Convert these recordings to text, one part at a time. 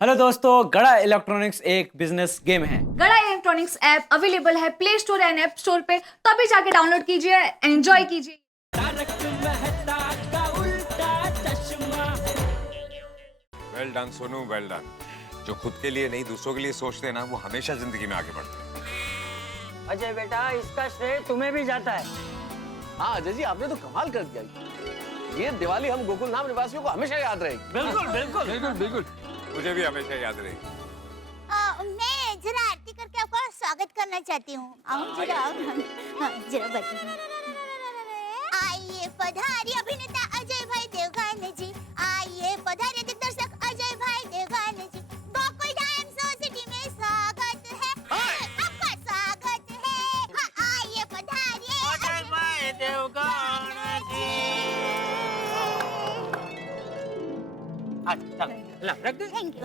Hello दोस्तों, गड़ा electronics एक बिजनेस गेम है। गड़ा इलेक्ट्रॉनिक्स ऐप अवेलेबल है play store and app store पे, तो अभी जाके डाउनलोड कीजिए, एंजॉय कीजिए। Well done Sonu, well done. जो खुद के लिए नहीं दूसरों के लिए सोचते हैं ना, वो हमेशा जिंदगी में आगे बढ़ते हैं। अजय बेटा, इसका श्रेय तुम्हें भी जाता है। हाँ अजय जी, आपने तो कमाल कर दिया। ये दिवाली हम गोकुल धाम निवासियों को हमेशा याद रहेगी। बिल्कुल बिल्कुल बिल्कुल बिल्कुल, मुझे भी हमेशा याद रहेगी। मैं जरा आरती करके आपका स्वागत करना चाहती हूँ। जरा बच्चे आइए पधारिए अभिनेता अजय भाई देवगन जी, आइए पधारिए दिग्दर्शक अजय भाई देवगन जी। गोकुल धाम सोसाइटी में स्वागत है, आपका स्वागत है। हाँ, आइए पधारिए अजय भाई देवगन जी। अच्छा, रख दे। Thank you.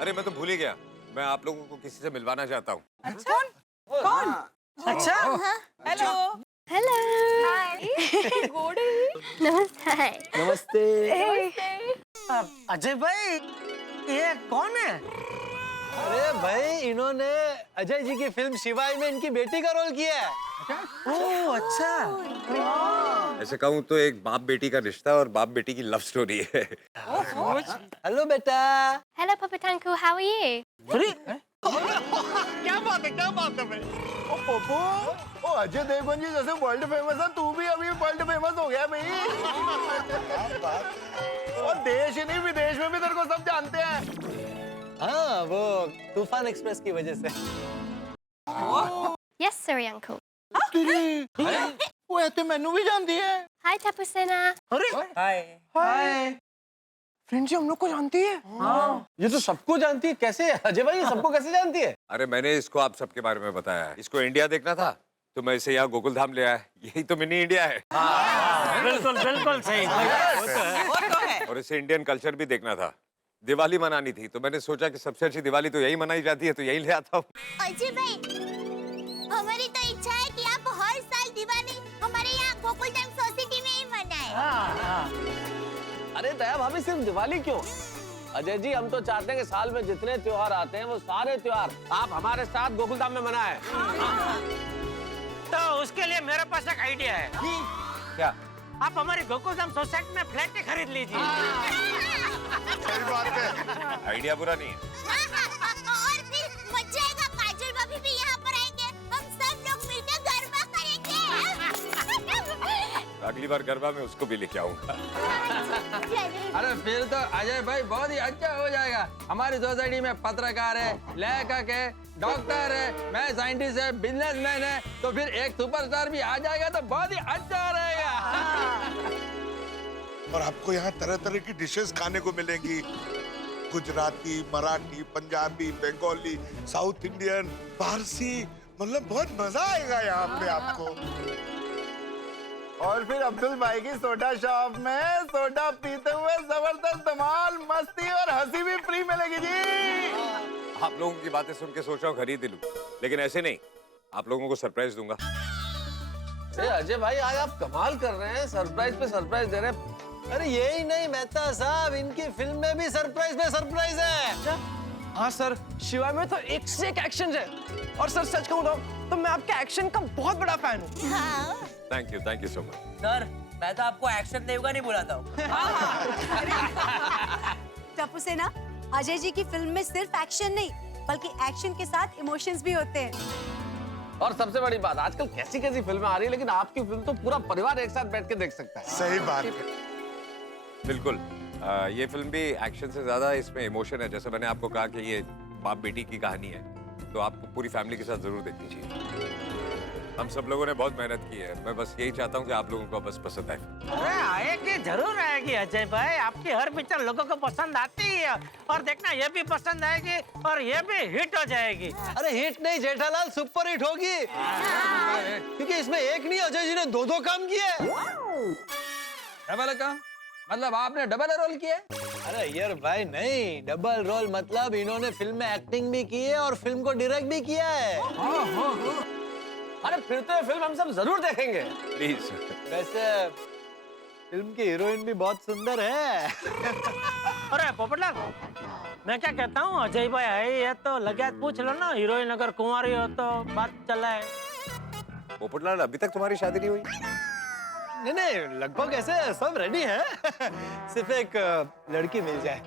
अरे मैं तो भूल ही गया, मैं आप लोगों को किसी से मिलवाना चाहता हूँ। अच्छा कौन? अच्छा हेलो हेलो नमस्ते नमस्ते। अजय भाई, ये कौन है? अरे भाई, इन्होंने अजय जी की फिल्म शिवाई में इनकी बेटी का रोल किया है। ओह अच्छा। ऐसे कहूँ तो एक बाप बेटी का रिश्ता और बाप बेटी की लव स्टोरी है। हेलो बेटा। हेलो पापा टंकू, हाउ आर यू? अरे क्या बात है भाई? ओ पोपो, ओ अजय देवगन जी जैसे वर्ल्ड फेमस है, तू भी अभी वर्ल्ड फेमस हो गया भाई। और देश ही नहीं, विदेश में भी तेरे को सब जानते हैं। हाँ, वो तूफान एक्सप्रेस की वजह से। Yes sorry uncle. वो ऐसे मैनू भी जानती है। हाय टपुसेना। अरे हाय हाय फ्रेंड जी, हम लोग को जानती है। हाँ। ये तो सबको जानती है। कैसे अजय भाई, ये सबको कैसे जानती है? अरे मैंने इसको आप सबके बारे में बताया है। इसको इंडिया देखना था तो मैं इसे यहाँ गोकुल धाम ले आया। यही तो मिनी इंडिया है। बिल्कुल बिल्कुल सही। और इसे इंडियन कल्चर भी देखना था। दिवाली मनानी थी तो मैंने सोचा कि सबसे अच्छी दिवाली तो यही मनाई जाती है, तो यही ले आता हूँ। अजय भाई, हमारी तो इच्छा है कि आप हर साल दिवाली हमारे यहाँ गोकुल धाम सोसाइटी में ही मनाएं। अरे दया भाभी, सिर्फ दिवाली क्यों? अजय जी, हम तो चाहते हैं कि साल में जितने त्योहार आते हैं वो सारे त्योहार आप हमारे साथ गोकुल धाम में मनाएं। तो उसके लिए मेरे पास एक आइडिया है। क्या? आप हमारी गोकुल धाम सोसाइटी में फ्लैट खरीद लीजिए। सही बात है, आइडिया बुरा नहीं है। और फिर मजा आएगा, काजल भाभी भी यहाँ पर आएंगे, हम सब लोग मिलकर गरबा करेंगे। अगली बार गरबा में उसको भी लेके आऊंगा। अरे फिर तो अजय भाई बहुत ही अच्छा हो जाएगा। हमारी सोसाइटी में पत्रकार है, लेखक है, डॉक्टर है, मैं साइंटिस्ट है, बिजनेसमैन है, तो फिर एक सुपरस्टार भी आ जाएगा तो बहुत ही अच्छा रहेगा। और आपको यहाँ तरह तरह की डिशेस खाने को मिलेंगी। गुजराती, मराठी, पंजाबी, बंगाली, साउथ इंडियन, पारसी, मतलब बहुत मजा आएगा यहाँ पे आपको। और फिर अब्दुल भाई की सोडा शॉप में सोडा पीते हुए जबरदस्त धमाल, मस्ती और हंसी भी फ्री मिलेगी जी। आप लोगों की बातें सुन के सोच रहा हूँ खरीद ही लूं, लेकिन ऐसे नहीं, आप लोगों को सरप्राइज दूंगा। अरे अजय भाई, आज आप कमाल कर रहे हैं, सरप्राइज पे सरप्राइज दे रहे हैं। अरे यही नहीं मेहता साहब, इनकी फिल्म में भी सरप्राइज पे सरप्राइज है। हाँ सर, शिवा में तो एक से एक एक्शन है। और सर सच कहूँ तो मैं आपके एक्शन का बहुत बड़ा फैन हूँ। Thank you so much. Sir, मैं तो आपको एक्शन देवगा नहीं बुलाता हूँ। टप्पू सेना, अजय जी की फिल्म में सिर्फ एक्शन नहीं बल्कि एक्शन के साथ इमोशंस भी होते हैं। और सबसे बड़ी बात, आजकल कैसी कैसी फिल्में आ रही है, लेकिन आपकी फिल्म तो पूरा परिवार एक साथ बैठ के देख सकता है। सही बात है। बिल्कुल, ये फिल्म भी एक्शन से ज्यादा इसमें इमोशन है। जैसे मैंने आपको कहा कि ये बाप बेटी की कहानी है, तो आपको पूरी फैमिली के साथ जरूर देखनी चाहिए। हम सब लोगों ने बहुत मेहनत की है, मैं बस यही चाहता हूँ कि आप लोगों को बस पसंद आए। अरे आएगी, जरूर आएगी अजय भाई। आपकी हर पिक्चर लोगों को पसंद आती है, और देखना ये भी पसंद आएगी और ये भी हिट हो जाएगी। अरे हिट नहीं जेठालाल, सुपर हिट होगी। क्योंकि इसमें एक नहीं, अजय जी ने दो काम किए। डबल का मतलब आपने डबल रोल किया? अरे यार भाई नहीं, डबल रोल मतलब इन्होंने फिल्म में एक्टिंग भी की है और फिल्म को डायरेक्ट भी किया है। अरे फिर तो ये फिल्म हम सब जरूर देखेंगे। प्लीज। वैसे फिल्म की हीरोइन भी बहुत सुंदर है। अरे पोपटलाल, मैं क्या कहता हूँ, अजय भाई है तो लगे पूछ लो ना, हीरोइन अगर कुंवारी हो तो बात चलाए। पोपटलाल, अभी तक तुम्हारी शादी नहीं हुई? नहीं नहीं, लगभग ऐसे सब रेडी है। सिर्फ एक लड़की मिल जाए।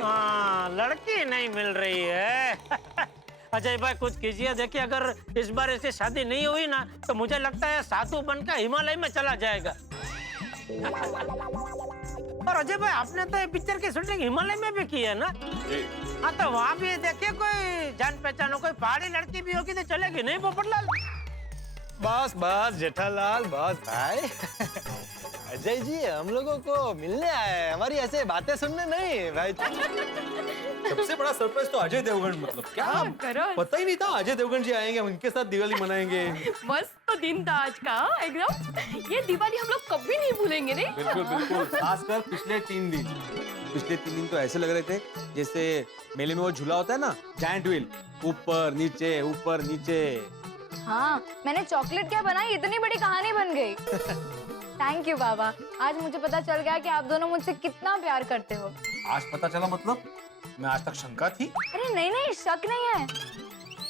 हाँ, लड़की नहीं मिल रही है। अजय भाई कुछ कीजिए, देखिए अगर इस बार ऐसे शादी नहीं हुई ना तो मुझे लगता है साधु बनकर हिमालय में चला जाएगा। और अजय भाई आपने तो ये पिक्चर की शूटिंग हिमालय में भी की है ना? जी। हाँ, तो वहाँ भी देखिए कोई जान पहचान कोई पहाड़ी लड़की भी होगी तो चलेगी नहीं पोपटलाल? बस बस जेठालाल, बस भाई। अजय जी हम लोगों को मिलने आए हैं, हमारी ऐसे बातें सुनने नहीं भाई। सबसे बड़ा सरप्राइज तो अजय देवगन, मतलब क्या पता ही नहीं था अजय देवगन जी आएंगे, हम उनके साथ दिवाली मनाएंगे। मस्त तो दिन था आज का एकदम। ये दिवाली हम लोग कभी नहीं भूलेंगे नहीं। बिल्कुल बिल्कुल, खासकर पिछले 3 दिन। पिछले 3 दिन तो ऐसे लग रहे थे जैसे मेले में वो झूला होता है ना, जायंट व्हील, ऊपर नीचे ऊपर नीचे। हाँ, मैंने चॉकलेट क्या बनाई, इतनी बड़ी कहानी बन गई। थैंक यू बाबा, आज मुझे पता चल गया कि आप दोनों मुझसे कितना प्यार करते हो। आज पता चला? मतलब मैं आज तक शंका थी। अरे नहीं नहीं, शक नहीं है।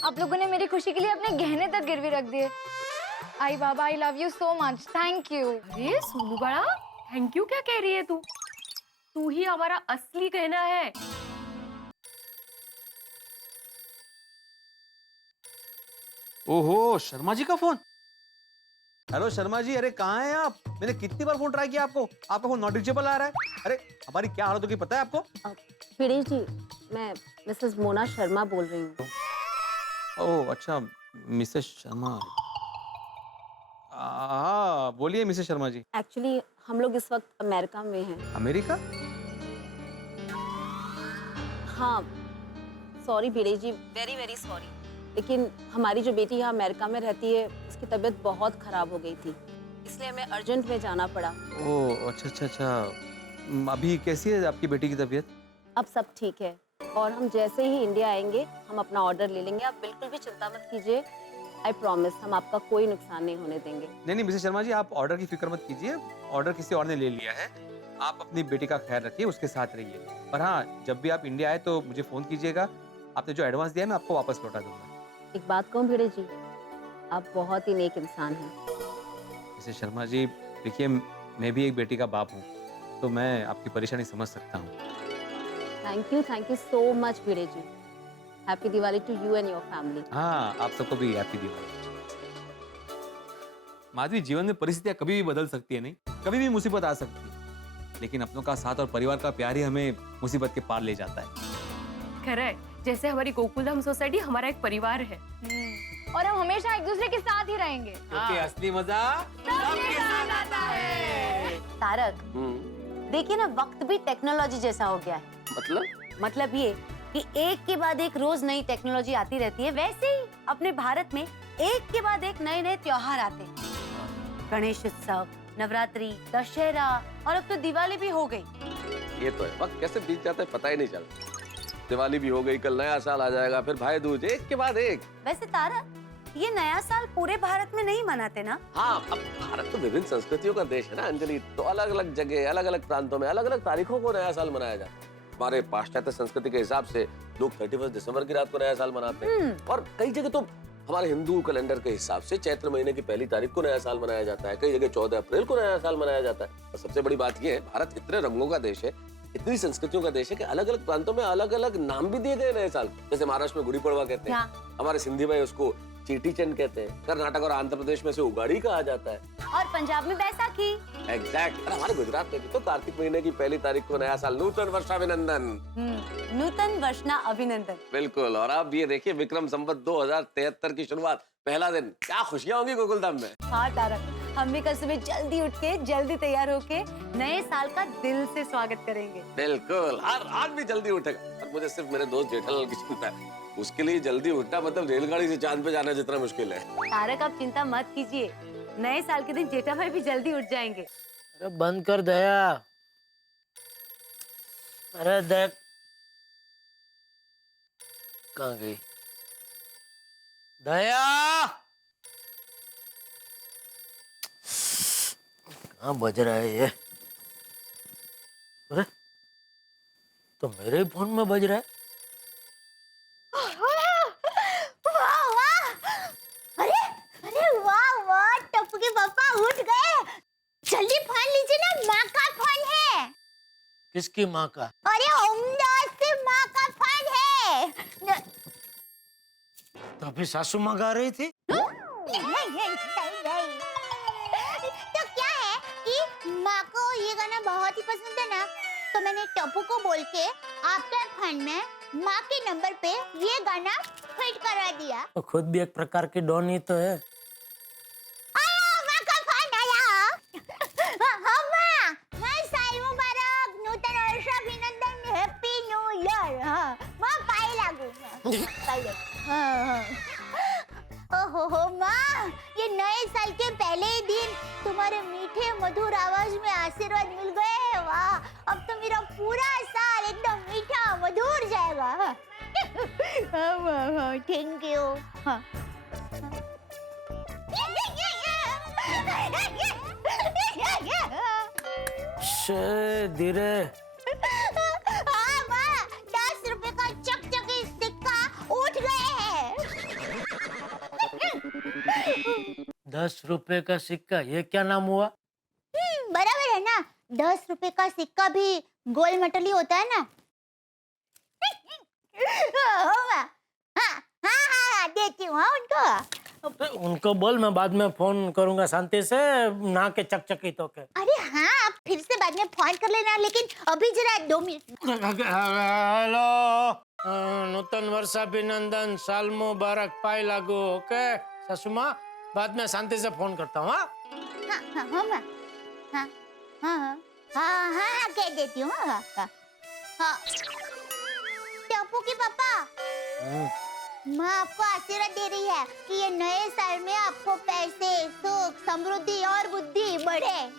आप लोगों ने मेरी खुशी के लिए अपने गहने तक गिरवी रख दिए। आई बाबा, I love you so much, thank you. अरे सोनू बड़ा, थैंक यू क्या कह रही है तू? तू ही हमारा असली कहना है। ओहो, शर्मा जी का फोन। हेलो शर्मा जी, अरे कहाँ हैं आप? मैंने कितनी बार फोन ट्राई किया आपको, आपका फोन नॉट रीचेबल आ रहा है। अरे हमारी क्या हालत होगी पता है आपको? भिड़े जी, मैं मिसेस मोना शर्मा बोल रही हूँ। ओह अच्छा, मिसेस शर्मा। हाँ बोलिए मिसेस शर्मा जी। एक्चुअली हम लोग इस वक्त अमेरिका में हैं। अमेरिका? हाँ, सॉरी भिड़े जी, वेरी वेरी सॉरी। लेकिन हमारी जो बेटी यहाँ अमेरिका में रहती है, उसकी तबीयत बहुत खराब हो गई थी, इसलिए हमें अर्जेंट में जाना पड़ा। ओह अच्छा अच्छा अच्छा, अभी कैसी है आपकी बेटी की तबीयत? अब सब ठीक है, और हम जैसे ही इंडिया आएंगे हम अपना ऑर्डर ले लेंगे। आप बिल्कुल भी चिंता मत कीजिए, आई प्रॉमिस हम आपका कोई नुकसान नहीं होने देंगे। नहीं नहीं मिसेस शर्मा जी, आप ऑर्डर की फिक्र मत कीजिए, ऑर्डर किसी और ने ले लिया है। आप अपनी बेटी का ख्याल रखिए, उसके साथ रहिए। पर हाँ, जब भी आप इंडिया आए तो मुझे फोन कीजिएगा। आपने जो एडवांस दिया है मैं आपको वापस लौटा दूंगा। एक बात कहूँ भिड़े जी, आप बहुत ही नेक इंसान हैं। मिसेस शर्मा जी देखिए, मैं भी एक बेटी का बाप हूँ, तो मैं आपकी परेशानी समझ सकता हूँ। Thank you so much Bhide ji. Happy Diwali to you and your family. हाँ, आप सबको भी हैप्पी दिवाली। माधवी, जीवन में परिस्थितियां कभी भी बदल सकती है, नहीं कभी भी मुसीबत आ सकती है, लेकिन अपनों का साथ और परिवार का प्यार ही हमें मुसीबत के पार ले जाता है। खैर है, जैसे हमारी गोकुलधाम सोसाइटी हमारा एक परिवार है, और हम हमेशा एक दूसरे के साथ ही रहेंगे। क्योंकि असली मजा सबके साथ आता है। तारक, देखिए ना, वक्त भी टेक्नोलॉजी जैसा हो गया है। मतलब ये कि एक के बाद एक रोज नई टेक्नोलॉजी आती रहती है, वैसे ही अपने भारत में एक के बाद एक नए नए त्योहार आते हैं। गणेश उत्सव, नवरात्रि, दशहरा, और अब तो दिवाली भी हो गई। ये तो है, वक्त कैसे बीत जाता है पता ही नहीं चलता। दिवाली भी हो गई, कल नया साल आ जाएगा, फिर भाई दूज, एक के बाद एक। वैसे तारक, ये नया साल पूरे भारत में नहीं मनाते ना? हाँ, अब भारत तो विभिन्न संस्कृतियों का देश है ना अंजलि, तो अलग अलग जगह, अलग अलग प्रांतों में अलग अलग तारीखों को नया साल मनाया जाता है। हमारे पाश्चात्य संस्कृति के हिसाब से लोग 31 दिसंबर की रात को नया साल मनाते हैं, और कई जगह तो हमारे हिंदू कैलेंडर के हिसाब से चैत्र महीने की पहली तारीख को नया साल मनाया जाता है। कई जगह 14 अप्रैल को नया साल मनाया जाता है। और सबसे बड़ी बात यह है, भारत इतने रंगों का देश है, इतनी संस्कृतियों का देश है कि अलग अलग प्रांतों में अलग अलग नाम भी दिए गए नए साल। जैसे महाराष्ट्र में गुड़ी पड़वा कहते हैं, हमारे सिंधी भाई उसको चेटी चंद कहते हैं, कर्नाटक और आंध्र प्रदेश में से उगाड़ी कहा जाता है, और पंजाब में बैसाखी। एग्जैक्ट। और हमारे गुजरात में भी तो कार्तिक महीने की पहली तारीख को नया साल, नूतन वर्षाभिनंदन। नूतन वर्षना अभिनंदन। बिल्कुल। और आप ये देखिए, विक्रम संवत 2073 की शुरुआत, पहला दिन, क्या खुशियां होंगी गोकुलधाम में। हाँ तारक, हम भी कल सुबह जल्दी उठ के जल्दी तैयार होके नए साल का दिल से स्वागत करेंगे। बिल्कुल, हर आज भी जल्दी उठेगा। और मुझे सिर्फ मेरे दोस्त जेठालाल की चिंता है, उसके लिए जल्दी उठना मतलब रेलगाड़ी से चांद पे जाना जितना मुश्किल है। तारक, आप चिंता मत कीजिए, नए साल के दिन जेठा भाई भी जल्दी उठ जाएंगे। अरे बंद कर दया। अरे देख, कहाँ गई दया? कहाँ बज रहा है ये? अरे तो मेरे ही फोन में बज रहा है। वाह वाह, अरे अरे वाह वाह, टप्पू के पापा उठ गए। जल्दी फोन लीजिए ना, माँ का फोन है। किसकी माँ का? अरे अहमदाबाद से माँ का फोन है। तो अभी सासू माँ गा रही थी। नहीं, तो क्या है कि माँ को ये गाना बहुत ही पसंद है ना, तो मैंने टप्पू को बोल के आपके फोन में माँ के नंबर पे ये गाना फिट करवा दिया। तो खुद भी एक प्रकार की डॉन ही तो है। आया, माँ का फोन आया। हाँ माँ, मैं साल मुबारक, नूतन वर्ष अभिनंदन, हैप्पी न्यू ईयर। हाँ माँ, पाए लागू। पाए लागू। हाँ। ओहो माँ, ये नए साल के पहले ही दिन तुम्हारे मीठे मधुर आवाज में आशीर्वाद मिल गए हैं। वाह, अब तो मेरा पूरा साल एकदम मीठा मधुर जाएगा। हाँ, थैंक यू। हाँ। धीरे। हाँ माँ, 10 रुपए का चकचकी सिक्का उठ गए हैं। 10 रुपए का सिक्का, ये क्या नाम हुआ? बराबर है ना, 10 रुपए का सिक्का भी गोल मटोली होता है ना। हाँ, हाँ, देती हूँ उनको। उनको बोल मैं बाद में फोन करूंगा शांति से, ना के चकचकी तो के। अरे हाँ, आप फिर से बाद में फोन कर लेना, लेकिन अभी जरा 2 मिनट। हेलो, नूतन वर्षाभिनंदन, साल मुबारक, पाए लागू। ओके सासू माँ, बाद में शांति से फोन करता हूँ। हाँ हाँ माँ, हाँ हाँ हाँ हाँ, कह देती हूँ। हाँ हाँ। टप्पू के पापा, माँ आपको आशीर्वाद दे रही है कि ये नए साल में आपको पैसे, सुख, समृद्धि और बुद्धि बढ़े।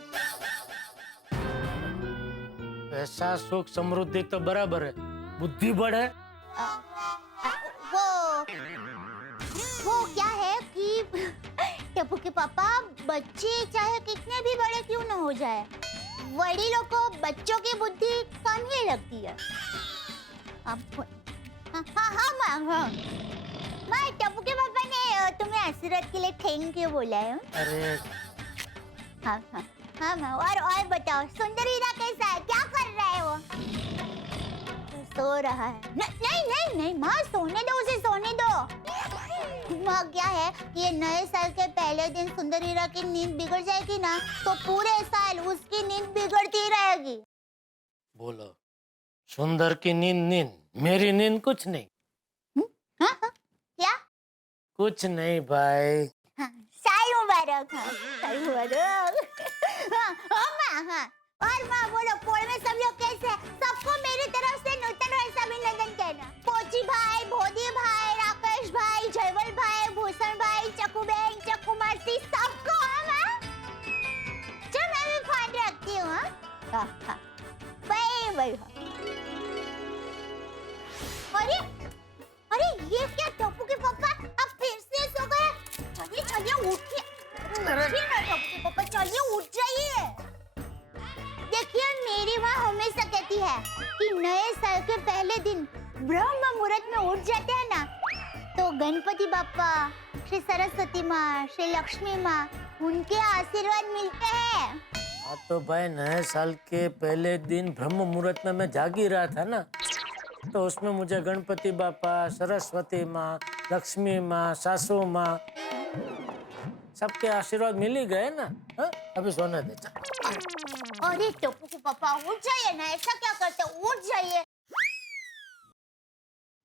पैसा, सुख, समृद्धि तो बराबर है, बुद्धि बढ़े। वो क्या है कि टप्पू के पापा, बच्चे चाहे कितने भी बड़े क्यों न हो जाए, वडीलों को बच्चों की बुद्धि कम ही लगती है। माँ, टप्पू के पापा ने तुम्हें आशीर्वाद के लिए थैंक यू बोला है। अरे हाँ हाँ हाँ माँ, और बताओ, सुंदर हीरा कैसा है, क्या कर रहा है वो? सो रहा है। नहीं नहीं नहीं माँ, सोने दो उसे, सोने दो। माँ क्या है कि ये नए साल के पहले दिन सुंदर हीरा की नींद बिगड़ जाएगी ना, तो पूरे साल उसकी नींद बिगड़ती रहेगी। बोलो, सुंदर की नींद, मेरी नींद कुछ नहीं। हाँ हाँ, क्या? कुछ नहीं भाई। हाँ, साल मुबारक। हाँ, साल मुबारक। हाँ हाँ माँ, हाँ। और माँ बोलो, पोल में सब लोग कैसे हैं? सबको मेरी तरफ से नूतन वर्ष अभिनंदन कहना। पोची भाई, भोदी भाई, राकेश भाई, जयवल भाई, भूषण भाई, चकू बहन, चकू मासी, सबको। हाँ माँ, चल मैं भी फोन रखती हूँ। हाँ हाँ, बाय बाय। अरे अरे, ये क्या टप्पू के पापा, अब फिर से सो गए? चलिए चलिए उठिए। टप्पू के पापा, चलिए उठ जाइए। देखिए, मेरी माँ हमेशा कहती है कि नए साल के पहले दिन ब्रह्म मुहूर्त में उठ जाते हैं ना, तो गणपति बाप्पा, श्री सरस्वती माँ, श्री लक्ष्मी माँ, उनके आशीर्वाद मिलते हैं। हाँ तो भाई, नए साल के पहले दिन ब्रह्म मुहूर्त में मैं जाग ही रहा था ना, तो उसमें मुझे गणपति बापा, सरस्वती माँ, लक्ष्मी माँ, सासू माँ, सबके आशीर्वाद मिल ही गए ना। हा? अभी सोने दे। अरे टप्पू के पापा, उठ जाइए ना, ऐसा क्या करते हो, उठ जाइए।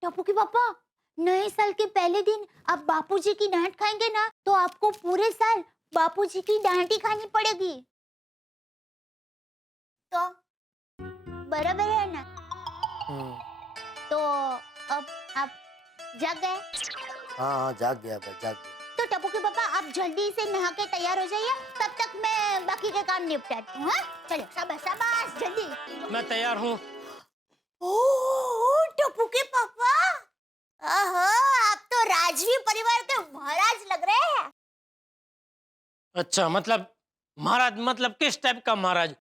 टप्पू के पापा, नए साल के पहले दिन आप बापूजी की डांट खाएंगे ना, तो आपको पूरे साल बापूजी की डांट ही खानी पड़ेगी। तो बराबर है ना? तो अब आप जाग गए? हाँ, जाग गया भाई, जाग गया। तो टप्पू के पापा, आप जल्दी से नहा के तैयार हो जाइए, तब तक मैं बाकी के काम निपटाती हूँ। चलो, शाबाश शाबाश, जल्दी। मैं तैयार हूँ। ओह, टप्पू के पापा, ओहो, आप तो राजवी परिवार के महाराज लग रहे हैं। अच्छा, मतलब महाराज मतलब किस टाइप का महाराज?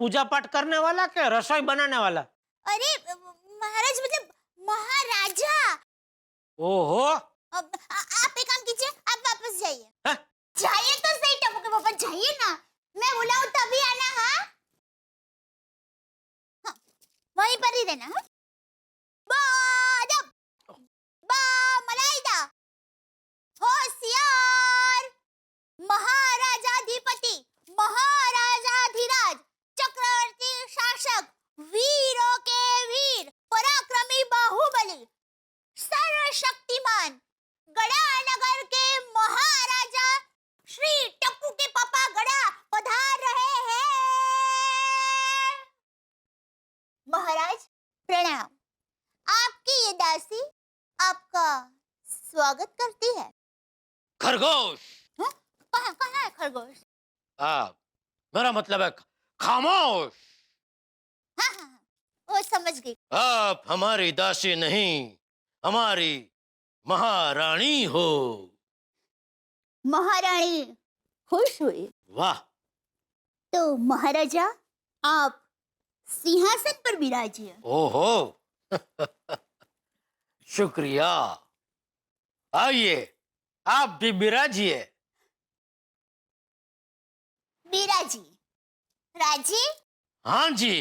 पूजा पाठ करने वाला क्या रसोई बनाने वाला? अरे महाराज मतलब महाराजा। ओहो, आप एक काम कीजिए, आप वापस जाइए। हाँ? जाइए तो सही टप्पू के पापा, जाइए ना, मैं बुलाऊं तभी आना। हाँ हाँ, वहीं पर ही रहना। हाँ? मलाइदा, होशियार, महाराजाधिपति, महाराजाधिराज, चक्रवर्ती शासक, वीरों के वीर, पराक्रमी बाहुबली, सर्वशक्तिमान, गड़ा नगर के महाराजा श्री टप्पू के पापा गड़ा पधार रहे हैं। महाराज प्रणाम। आपकी ये दासी आपका स्वागत करती है। खरगोश। हाँ? कहाँ है खरगोश? मेरा मतलब है खामोश। हाँ हाँ हाँ, वो समझ गई। आप हमारी दासी नहीं, हमारी महारानी हो। महारानी खुश हुई। वाह। तो महाराजा आप सिंहासन पर विराजिए। ओहो शुक्रिया। आइए, आप भी विराजिए। विराजी। राजी? हाँ जी।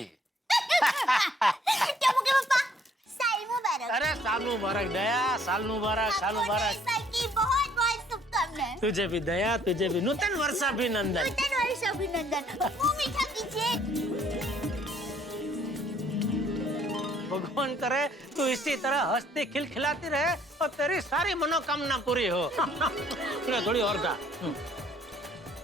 टप्पू के पापा साल मुबारक। अरे साल मुबारक दया, साल मुबारक, साल मुबारक। साल की बहुत बहुत शुभकामनाएं। तुझे भी दया, तुझे भी नूतन वर्षाभिनंदन। नूतन वर्षाभिनंदन। मुंह मीठा कीजिए। भगवान करे तू इसी तरह हंसती खिलखिलाती रहे और तेरी सारी मनोकामना पूरी हो। थोड़ी और का।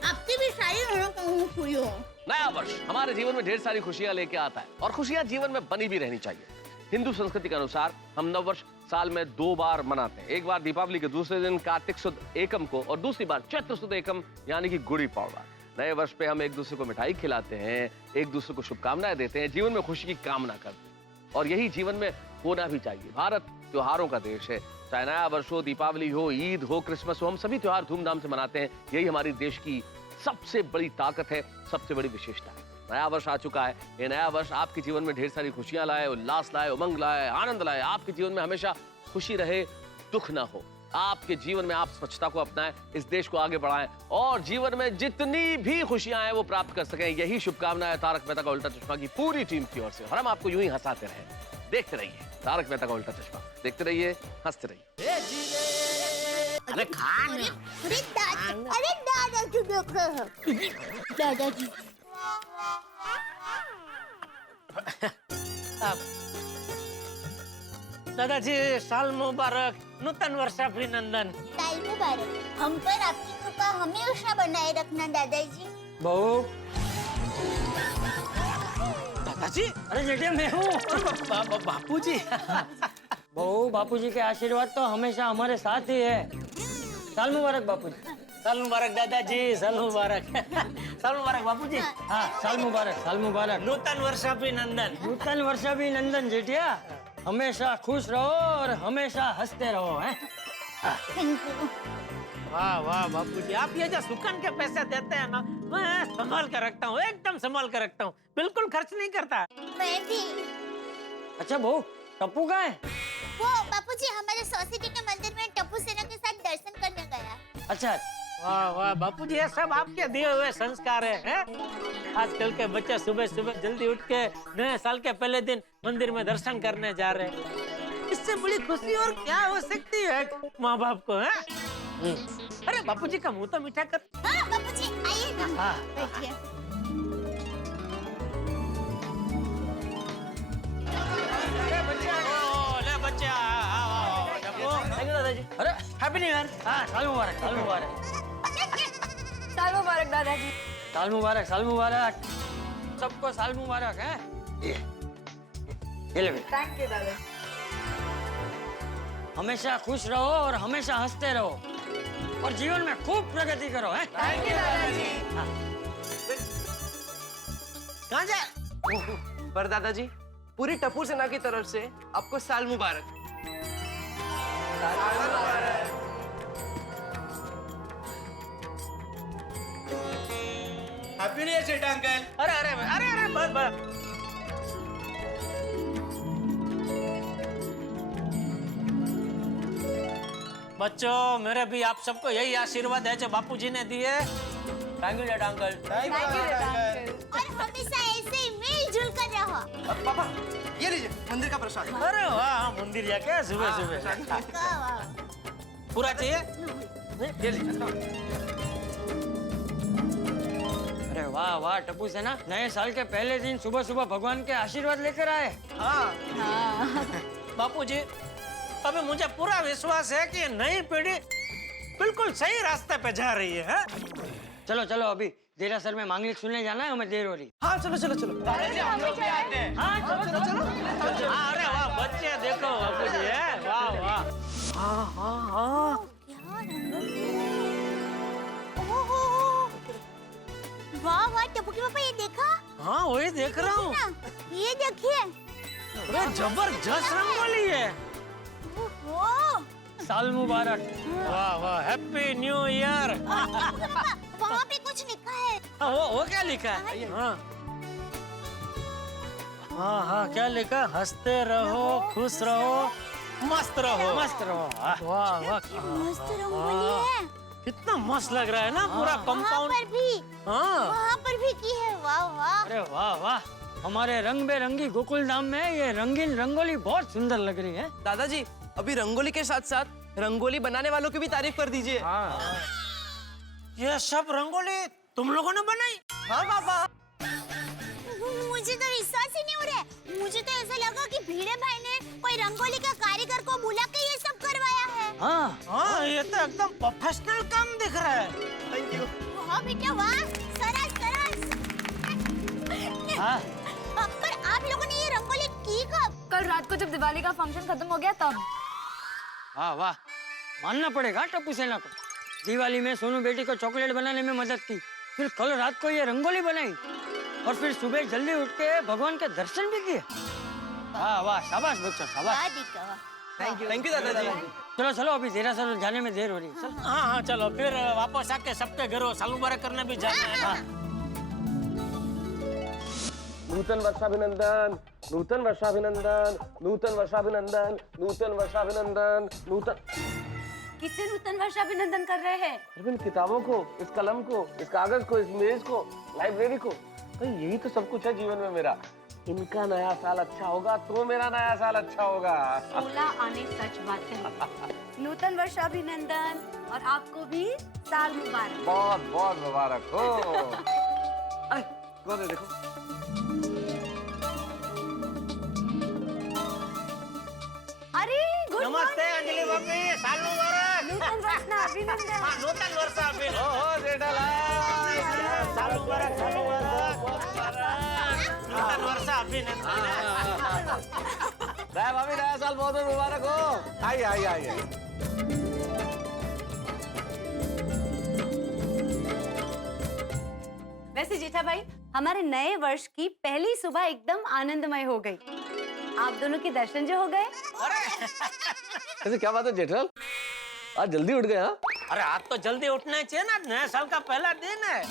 आपकी भी सारी मनोकामना पूरी हो। नया वर्ष हमारे जीवन में ढेर सारी खुशियां लेके आता है और खुशियां जीवन में बनी भी रहनी चाहिए। हिंदू संस्कृति के अनुसार हम नव वर्ष साल में 2 बार मनाते हैं। एक बार दीपावली के दूसरे दिन कार्तिक सुद एकम को और दूसरी बार चैत्र सुद एकम यानी कि गुड़ी पड़वा। नए वर्ष पे हम एक दूसरे को मिठाई खिलाते हैं, एक दूसरे को शुभकामनाएं देते हैं, जीवन में खुशी की कामना करते हैं और यही जीवन में होना भी चाहिए। भारत त्योहारों का देश है, चाहे नया वर्ष हो, दीपावली हो, ईद हो, क्रिसमस हो, हम सभी त्योहार धूमधाम से मनाते हैं। यही हमारी देश की सबसे बड़ी ताकत है, सबसे बड़ी विशेषता है। नया वर्ष आ चुका है। ये नया वर्ष आपके जीवन में ढेर सारी खुशियां लाए, उल्लास लाए, उमंग लाए, आनंद लाए। आपके जीवन में हमेशा खुशी रहे, दुख ना हो। आपके जीवन में आप स्वच्छता को अपनाएं, इस देश को आगे बढ़ाएं और जीवन में जितनी भी खुशियां हैं वो प्राप्त कर सकें। यही शुभकामनाएं तारक मेहता का उल्टा चश्मा की पूरी टीम की ओर से। और हम आपको यूं ही हंसाते रहें। देखते रहिए तारक मेहता का उल्टा चश्मा, देखते रहिए, हंसते रहिए। अरे खान। अरे दादाजी देख रहे हैं। दादाजी। दादाजी साल मुबारक, नूतन वर्षाभिनंदन। साल मुबारक। हम पर आपकी कृपा हमेशा बनाए रखना दादाजी। बहू। दादाजी, अरे जेठे मैं हूँ। बापूजी। बहू, बापूजी के आशीर्वाद तो हमेशा हमारे साथ ही है। साल मुबारक बापूजी। साल मुबारक दादाजी, साल मुबारक। साल मुबारक बापूजी। हाँ, साल मुबारक, साल मुबारक। नूतन वर्षाभिनंदन। नूतन वर्षाभिनंदन जेठिया। हमेशा खुश रहो और हमेशा हंसते रहो। हैं? वाह वाह बापूजी, आप ये जो सुकन के पैसे देते हैं ना, मैं संभाल कर रखता हूँ, एकदम संभाल कर रखता हूँ, बिल्कुल खर्च नहीं करता। मैं भी। अच्छा बहू, टप्पू कहाँ है? वो बापूजी हमारे सोसाइटी के मंदिर में टप्पू सेना के साथ दर्शन करने गया। अच्छा। वाह वाह बापूजी, ये सब आपके दिए हुए संस्कार है? आजकल के बच्चे सुबह सुबह जल्दी उठ के नए साल के पहले दिन मंदिर में दर्शन करने जा रहे हैं। इससे बड़ी खुशी और क्या हो सकती है माँ बाप को? है अरे बापूजी का मुंह तो मीठा कर। हाँ बापूजी आइए ना। हाँ बैठिए। अरे हैप्पी न्यू ईयर। हाँ, साल मुबारक, साल मुबारक। साल मुबारक दादाजी। साल मुबारक, साल मुबारक। सबको साल मुबारक है। ये ले बेटा। थैंक यू दादा। हमेशा खुश रहो और हमेशा हंसते रहो और जीवन में खूब प्रगति करो। हैं? थैंक यू दादाजी। कहाँ जा? पर दादाजी, पूरी टप्पू सेना की तरफ से आपको साल मुबारक। हैप्पी न्यू ईयर सेठ अंकल। अरे अरे अरे अरे बस बस। बच्चों मेरे भी आप सबको यही आशीर्वाद है जो बापूजी ने दिए। Thank you Jetha uncle. Thank you Jetha uncle. और हमेशा ऐसे ही मिलजुल कर रहो। पापा ये लीजिए मंदिर का प्रसाद। अरे वाह मंदिर जाके सुबह सुबह पूरा चाहिए। ये लीजिए। अरे वाह वाह टप्पू सेना, नए साल के पहले दिन सुबह सुबह भगवान के आशीर्वाद लेकर आए। हाँ बापूजी, अभी मुझे पूरा विश्वास है कि ये नई पीढ़ी बिल्कुल सही रास्ते पे जा रही है। चलो चलो अभी देरासर में मांगलिक सुनने जाना है, हमें देर हो रही। हाँ चलो चलो चलो। हम लोग भी आते हैं। हाँ चलो चलो। अरे वाह बच्चे देखो बापूजी है, वाह वाह। हाँ हाँ हाँ वाह वाह टप्पू के पापा, ये देखा? हाँ वही देख रहा हूँ। ये देखिए। अरे जबरदस्त रंगोली है। ओहो। साल मुबारक। वाह वाह हैप्पी न्यू ईयर। वहाँ पे कुछ लिखा है। वो क्या लिखा है? हाँ हाँ हाँ क्या लिखा? हंसते रहो, खुश रहो, मस्त रहो। मस्त रहो। वाह वाह मस्त रंगोली है। कितना मस्त लग रहा है ना पूरा वहाँ कंपाउंड। पर भी। हाँ वहाँ पर भी की है। वाह वाह। अरे वाह वाह, हमारे रंग बेरंगी गोकुल धाम में ये रंगीन रंगोली बहुत सुंदर लग रही है। दादाजी अभी रंगोली के साथ साथ रंगोली बनाने वालों की भी तारीफ कर दीजिए। ये सब रंगोली तुम लोगों ने बनाई? हाँ पापा। मुझे तो विश्वास ही नहीं हो रहा है। मुझे तो ऐसा लगा कि भीड़े भाई ने कोई रंगोली का कारीगर को बुला के ये सब करवाया है। हाँ हाँ ये तो एकदम प्रोफेशनल काम दिख रहा है। Thank you. वाह बेटा वाह, सरस सरस। हाँ पर आप लोगों ने ये रंगोली की कब? कल रात को जब दिवाली का फंक्शन खत्म हो गया तब। वाह वाह, मानना पड़ेगा टप्पू सेना को। दिवाली में सोनू बेटी को चॉकलेट बनाने में मदद की, फिर कल रात को ये रंगोली बनाई और फिर सुबह जल्दी उठ के भगवान के दर्शन भी किए। वाह वाह शाबाश बच्चों शाबाश। वाह दीका वाह। थैंक यू दादाजी। चलो चलो अभी देरासर जाने में देर हो रही है। चल। हाँ हाँ चलो फिर वापस आके सबके घरों साल मुबारक करने भी जाना है। हाँ। नूतन वर्षाभिनंदन, नूतन वर्षाभिनंदन, नूतन वर्षाभिनंदन, नूतन वर्षाभिनंदन, नूतन। किससे नूतन वर्षाभिनंदन कर रहे हैं? इन किताबों को, इस कलम को, इस कागज को, इस मेज को, लाइब्रेरी को। तो यही तो सब कुछ है जीवन में मेरा। इनका नया साल अच्छा होगा तो मेरा नया साल अच्छा होगा। 16 आने सच बात है। नूतन वर्षाभिनंदन और आपको भी साल मुबारक। बहुत बहुत मुबारक हो। अरे कौन है देखो। अरे गुड नमस्ते अंजलि भाभी, साल मुबारक। नूतन वर्षाभिनंदन। हाँ, नूतन वर्षाभिनंदन। ओहो जेठालाल, साल मुबारक, साल मुबारक। नूतन वर्षाभिनंदन। भाभी नया साल बहुत बहुत मुबारक हो। आइए आइए आइए। वैसे जेठा भाई, हमारे नए वर्ष की पहली सुबह एकदम आनंदमय हो गई। आप दोनों के दर्शन जो हो गए। ऐसे क्या बात है जेठालाल, आज जल्दी उठ गए? हाँ अरे आज तो जल्दी उठना ही चाहिए ना, नए साल का पहला दिन है।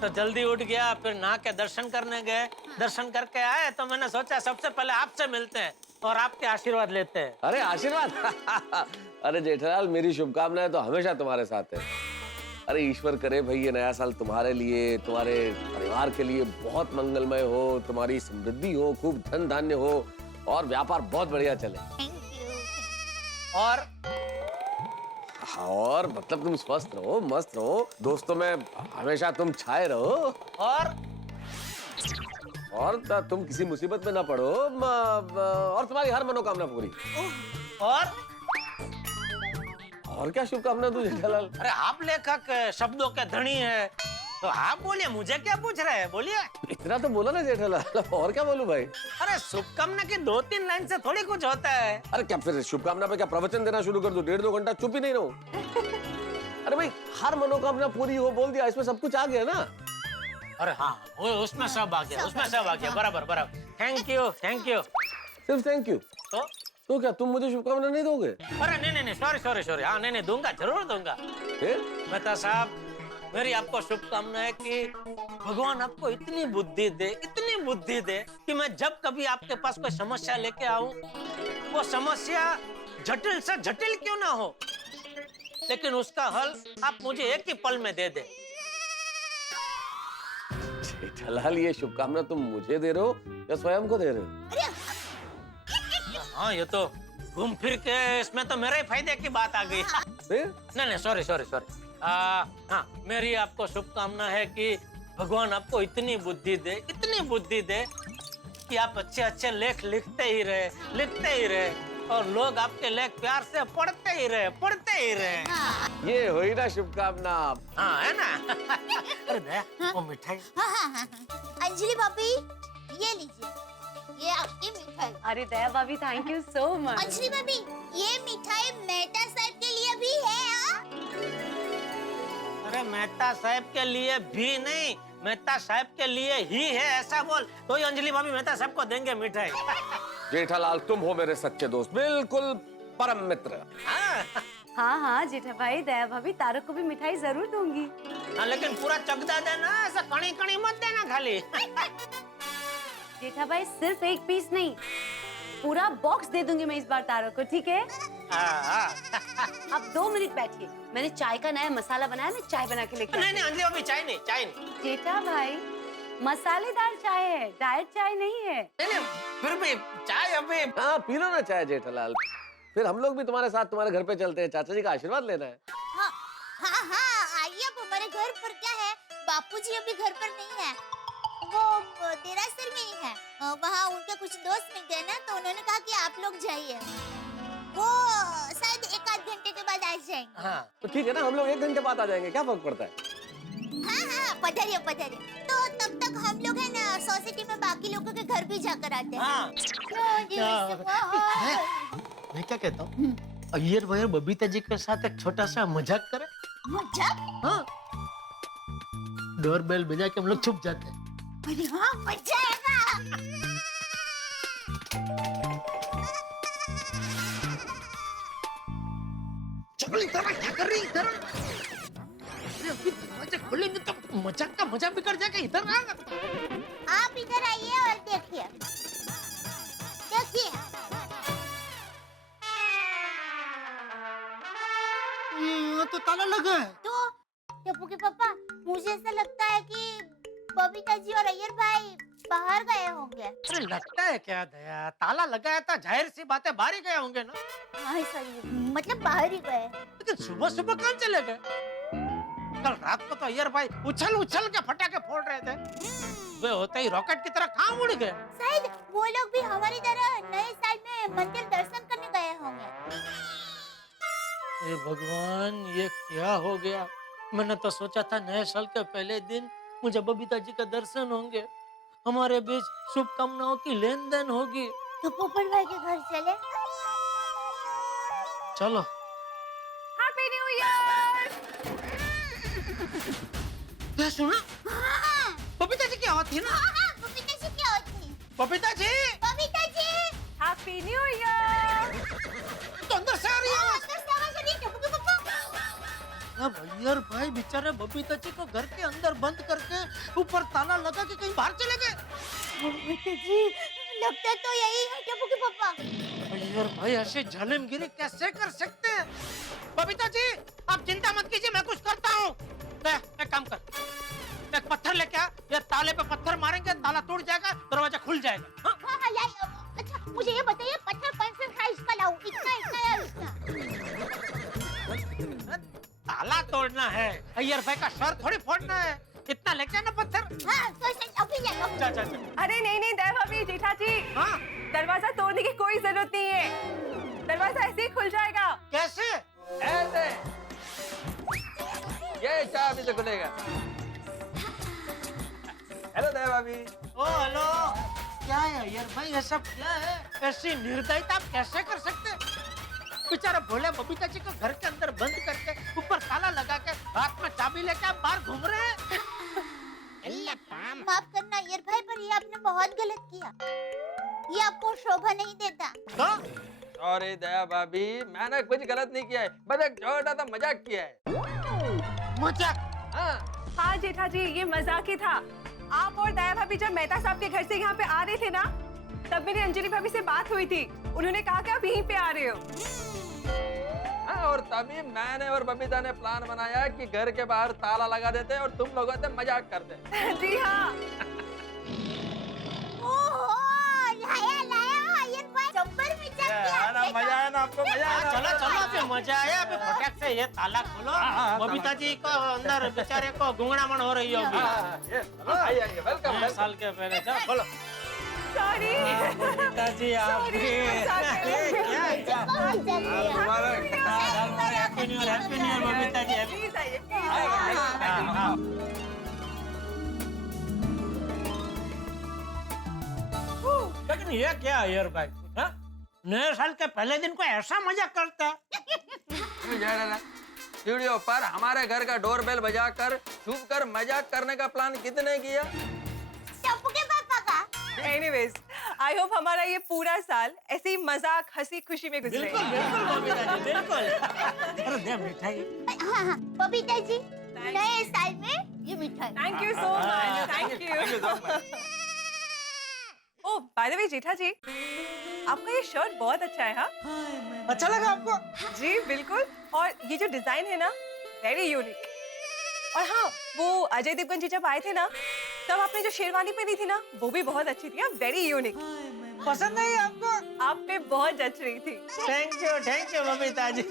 तो जल्दी उठ गया, फिर नहा के दर्शन करने गए। दर्शन करके आए तो मैंने सोचा सबसे पहले आपसे मिलते हैं और आपके आशीर्वाद लेते हैं। अरे आशीर्वाद। अरे जेठालाल, मेरी शुभकामनाएं तो हमेशा तुम्हारे साथ है। अरे ईश्वर करे भाई ये नया साल तुम्हारे लिए, तुम्हारे परिवार के लिए बहुत मंगलमय हो, तुम्हारी समृद्धि हो, खूब धन धान्य हो और व्यापार बहुत बढ़िया चले। और मतलब तुम स्वस्थ रहो, मस्त रहो, दोस्तों में हमेशा तुम छाए रहो और तुम किसी मुसीबत में ना पड़ो और तुम्हारी हर मनोकामना पूरी। और क्या शुभकामना दूं जेठालाल? अरे आप लेखक शब्दों के धनी है तो आप बोलिए, मुझे क्या पूछ रहे हैं, बोलिए। इतना तो बोला ना जेठालाल, और क्या बोलूं भाई? अरे शुभकामना की 2-3 लाइन से थोड़ी कुछ होता है। अरे क्या फिर शुभकामना पे क्या प्रवचन देना शुरू कर दूं? 1.5-2 घंटा चुप ही नहीं रहूं? अरे भाई हर मनोकामना पूरी हो बोल दिया, इसमें सब कुछ आ गया ना। अरे हाँ वो उसमें सब आ गया, उसमें सब आ गया। बराबर बराबर। Thank you thank you. सिर्फ थैंक यू? तो क्या तुम मुझे शुभकामना नहीं दोगे? अरे नहीं नहीं सॉरी सॉरी सॉरी। हाँ नहीं दूंगा, जरूर दूंगा। फिर मेहता साहब मेरी आपको शुभकामनाएं कि भगवान आपको इतनी बुद्धि दे कि मैं जब कभी आपके पास कोई समस्या लेके आऊं, वो समस्या जटिल से जटिल क्यों ना हो, लेकिन उसका हल आप मुझे एक ही पल में दे दे। जेठालाल, ये शुभकामना तुम मुझे दे रहे हो या स्वयं को दे रहे हो? हाँ, ये तो घूम फिर के इसमें तो मेरे ही फायदे की बात आ गई। नहीं, सॉरी। हाँ, मेरी आपको शुभकामना है कि भगवान आपको इतनी बुद्धि दे कि आप अच्छे लेख लिखते ही रहे और लोग आपके लेख प्यार से पढ़ते ही रहे। ये हुई ना शुभकामना। हाँ, है ना? अरे दया, वो मिठाई। हाँ। अंजलि भाभी, ये लीजिए, ये आपकी मिठाई। अरे दया भाभी, thank you so much. Anjali भाभी, ये मिठाई मेहता साहब के लिए भी है। अरे मेहता साहब के लिए भी नहीं, मेहता साहब के लिए ही है, ऐसा बोल तो ही अंजलि भाभी मेहता साहब को देंगे मिठाई। जेठालाल, तुम हो मेरे सच्चे दोस्त, बिल्कुल परम मित्र। हाँ जेठा भाई, दया भाभी तारक को भी मिठाई जरूर दूंगी। हाँ, लेकिन पूरा चकदा देना, ऐसा कणी मत देना खाली। जेठा भाई, सिर्फ एक पीस नहीं, पूरा बॉक्स दे दूंगी मैं इस बार तारक को, ठीक है? अब 2 मिनट बैठिए, मैंने चाय का नया मसाला बनाया, मैं चाय बना के लेके। नहीं अंजलि भाभी, चाय नहीं। जेठा भाई, मसालेदार चाय है, डाइट चाय नहीं है। नहीं, फिर भी चाय अभी। हाँ, पी लो ना चाय जेठालाल, फिर हम लोग भी तुम्हारे साथ तुम्हारे घर पे चलते हैं, चाचा जी का आशीर्वाद लेना है। हाँ, आइए अब हमारे घर पर। क्या है, बापूजी अभी घर पर नहीं है, वो देरासर में ही है। वहाँ उनके कुछ दोस्त मिल गए ना, तो उन्होंने कहा कि आप लोग जाइए, वो शायद 1-8 घंटे के बाद आ जाएंगे। हाँ, तो ठीक है ना, हम लोग 1 घंटे बाद आ जाएंगे, क्या फर्क पड़ता है? हाँ, पधारिए। तो तब तक हम लोग है ना सोसाइटी में बाकी लोगों के घर भी जाकर आते हैं। मैं क्या कहता हूँ, अय्यर भैया बबीता जी के साथ एक छोटा सा मजाक करें। मजाक? हाँ, डोरबेल बजा के हम लोग छुप जाते हैं। अरे हाँ, मजा आएगा। चपली क्या कर रही इधर? अभी दरवाजा खोलेंगे तो मजाक का मजा बिगड़ जाएगा। इधर आ, आप इधर आइए और देखिए। ये तो ताला लगा है। तो टप्पू के पापा, मुझे ऐसा लगता है कि बबीता जी और अय्यर भाई बाहर गए होंगे। अरे लगता है क्या दया, ताला लगाया था, जाहिर सी बात है बाहर ही गए होंगे ना। हाँ, सही, मतलब बाहर ही गए। लेकिन सुबह कहाँ चले गए? कल रात को तो अय्यर भाई उछल के फटाके फोड़ रहे थे, वे होते ही रॉकेट की तरह कहाँ उड़ गए? शायद वो लोग भी हमारी तरह नए साल में मंदिर दर्शन करने गए होंगे। हे भगवान, ये क्या हो गया? मैंने तो सोचा था नए साल के पहले दिन मुझे बबीता जी का दर्शन होंगे, हमारे बीच शुभकामनाओं की लेन देन होगी। तो पोपट भाई के घर चले। चलो। Happy new year. क्या सुना? बबीता जी की आवाज थी ना? बबीता जी क्या होती? Babita ji, happy new year. तो अंदर से आ रही है आवाज। अब अय्यर भाई बेचारे बबीता जी को घर के अंदर बंद करके ऊपर ताला लगा के कहीं बाहर चले गए। बबीता जी, लगता तो यही है टप्पू के पापा। अय्यर भाई ऐसे जालिमगिरी कैसे कर सकते हैं? बबीता जी, आप चिंता मत कीजिए, मैं कुछ करता हूँ। एक काम कर, एक पत्थर लेके आ, ये ताले पे पत्थर मारेंगे, ताला टूट जाएगा, दरवाजा खुल जाएगा। हाँ, लाइए। अच्छा, मुझे ये बताइए, पत्थर कौन सा साइज का लाऊं? इतना या इतना? ताला तोड़ना है, अय्यर भाई का सर थोड़ी फोड़ना है। इतना लेके आना पत्थर। हाँ, तो अभी ले लो। जा। अरे नहीं दया भाभी, जेठा जी, हाँ? दरवाजा तोड़ने की कोई जरूरत नहीं है, दरवाजा ऐसे ही खुल जाएगा। कैसे? ऐसे। ये चाबी से खुलेगा। हेलो दया भाभी। ओ हेलो, क्या है अय्यर भाई, ये सब क्या है? ऐसी निर्दयता आप कैसे कर सकते हैं? बेचारा भोले बबीता जी को घर के अंदर बंद करके ऊपर ताला लगा के हाथ में चाबी लेके आप बाहर घूम रहे हैं। माफ करना अय्यर भाई, पर ये आपने बहुत गलत किया, ये आपको शोभा नहीं देता। तो? अरे दया भाभी, मैंने कुछ गलत नहीं किया है, बस एक छोटा सा मजाक किया है। मजाक? हाँ जेठा जी, ये मजाक ही था। आप और दया भाभी जब मेहता साहब के घर से यहाँ पे आ रहे थे ना, तब मेरी अंजलि भाभी से बात हुई थी। उन्होंने कहा कि आप यहीं पे आ रहे हो। और तभी मैंने और बबीता ने प्लान बनाया कि घर के बाहर ताला लगा देते और तुम लोगों से मजाक करते। जी हाँ। ओहो, लाया लाया आयन भाई, जब्बर मजाक किया। मजा आया ना आपको? मजा आया ना? चलो चलो, अभी मजा आया। अभी फटाक से ये ताला खोलो। बबीता जी को अंदर बेचारे को गुंगड़ामण हो रही होगी। आइए आइए, वेलकम। 5 साल के पहले। चलो बोलो। सॉरी। बबीता जी आप भी happy new year Babita ji. Please आइए। लेकिन ये क्या है यार भाई? हाँ? नए साल के पहले दिन को ऐसा मजाक करता है? स्टूडियो पर हमारे घर का डोरबेल बजाकर छुप कर मजाक करने का प्लान कितने किया? टप्पू के पापा का। एनीवेज, आई होप हमारा ये पूरा साल ऐसे ही मजाक हंसी खुशी में गुजरे। बिल्कुल बिल्कुल बबीता जी, बिल्कुल। अरे दे मिठाई। हाँ हाँ, बबीता जी, नए साल में ये मिठाई। Thank you so much. Thank you. Oh, by the way Jetha ji, आपका ये शर्ट बहुत अच्छा है। हाँ, अच्छा लगा आपको? जी बिल्कुल। और ये जो डिजाइन है ना, वेरी यूनिक। और हाँ, वो अजय देवगन जी जब आए थे ना, तब आपने जो शेरवानी पहनी थी ना, वो भी बहुत अच्छी थी। Very unique. पसंद आई आपको? आप पे बहुत जच रही थी। Thank you Babita ji.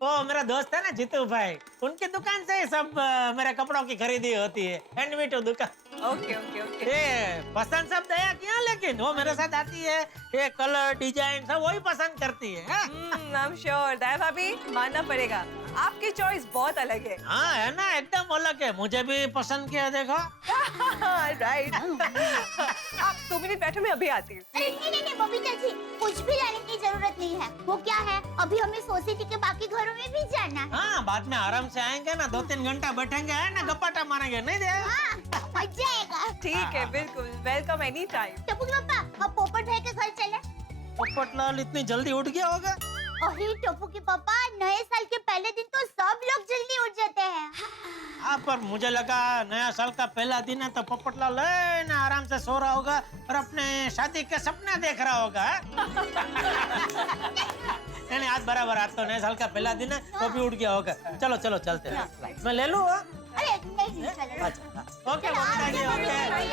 वो मेरा दोस्त है ना जीतू भाई, उनकी दुकान से ही सब मेरे कपड़ों की खरीदी होती है। हैंडमेड दुकान। Okay okay okay. ये पसंद सब दया किया, लेकिन वो मेरे साथ आती है, ये कलर डिजाइन सब वही पसंद करती है। आई एम श्योर दया भाभी, मानना पड़ेगा, आपकी चॉइस बहुत अलग है। हाँ है ना, एकदम अलग है। मुझे भी पसंद किया, देखो। राइट। आप 2 मिनट बैठो, मैं अभी आती हूँ। अरे नहीं बबीता जी, कुछ भी लाने की जरूरत नहीं है। वो क्या है, अभी हमें सोसाइटी के बाकी घरों में भी जाना है। हाँ, बाद में आराम से आएंगे ना, 2-3 घंटा बैठेंगे, है ना, गप्पा मारेंगे, नहीं दे? हाँ, मजा आएगा। ठीक है, बिल्कुल, वेलकम एनी टाइम। टप्पू के पापा, हम पोपट भाई के घर चले। पोपटलाल इतनी जल्दी उठ गया होगा? अरे टप्पू के पापा, नए साल के पहले दिन तो सब लोग जल्दी उठ जाते हैं। हाँ, पर मुझे लगा नया साल का पहला दिन है तो पोपटलाल ना आराम से सो रहा होगा और अपने शादी के सपने देख रहा होगा। नहीं, आज बराबर, आज तो नए साल का पहला दिन है, वो भी उठ गया होगा। चलो चलो चलते हैं। मैं ले लूँ? अरे नहीं चलो। Okay Babita ji, okay.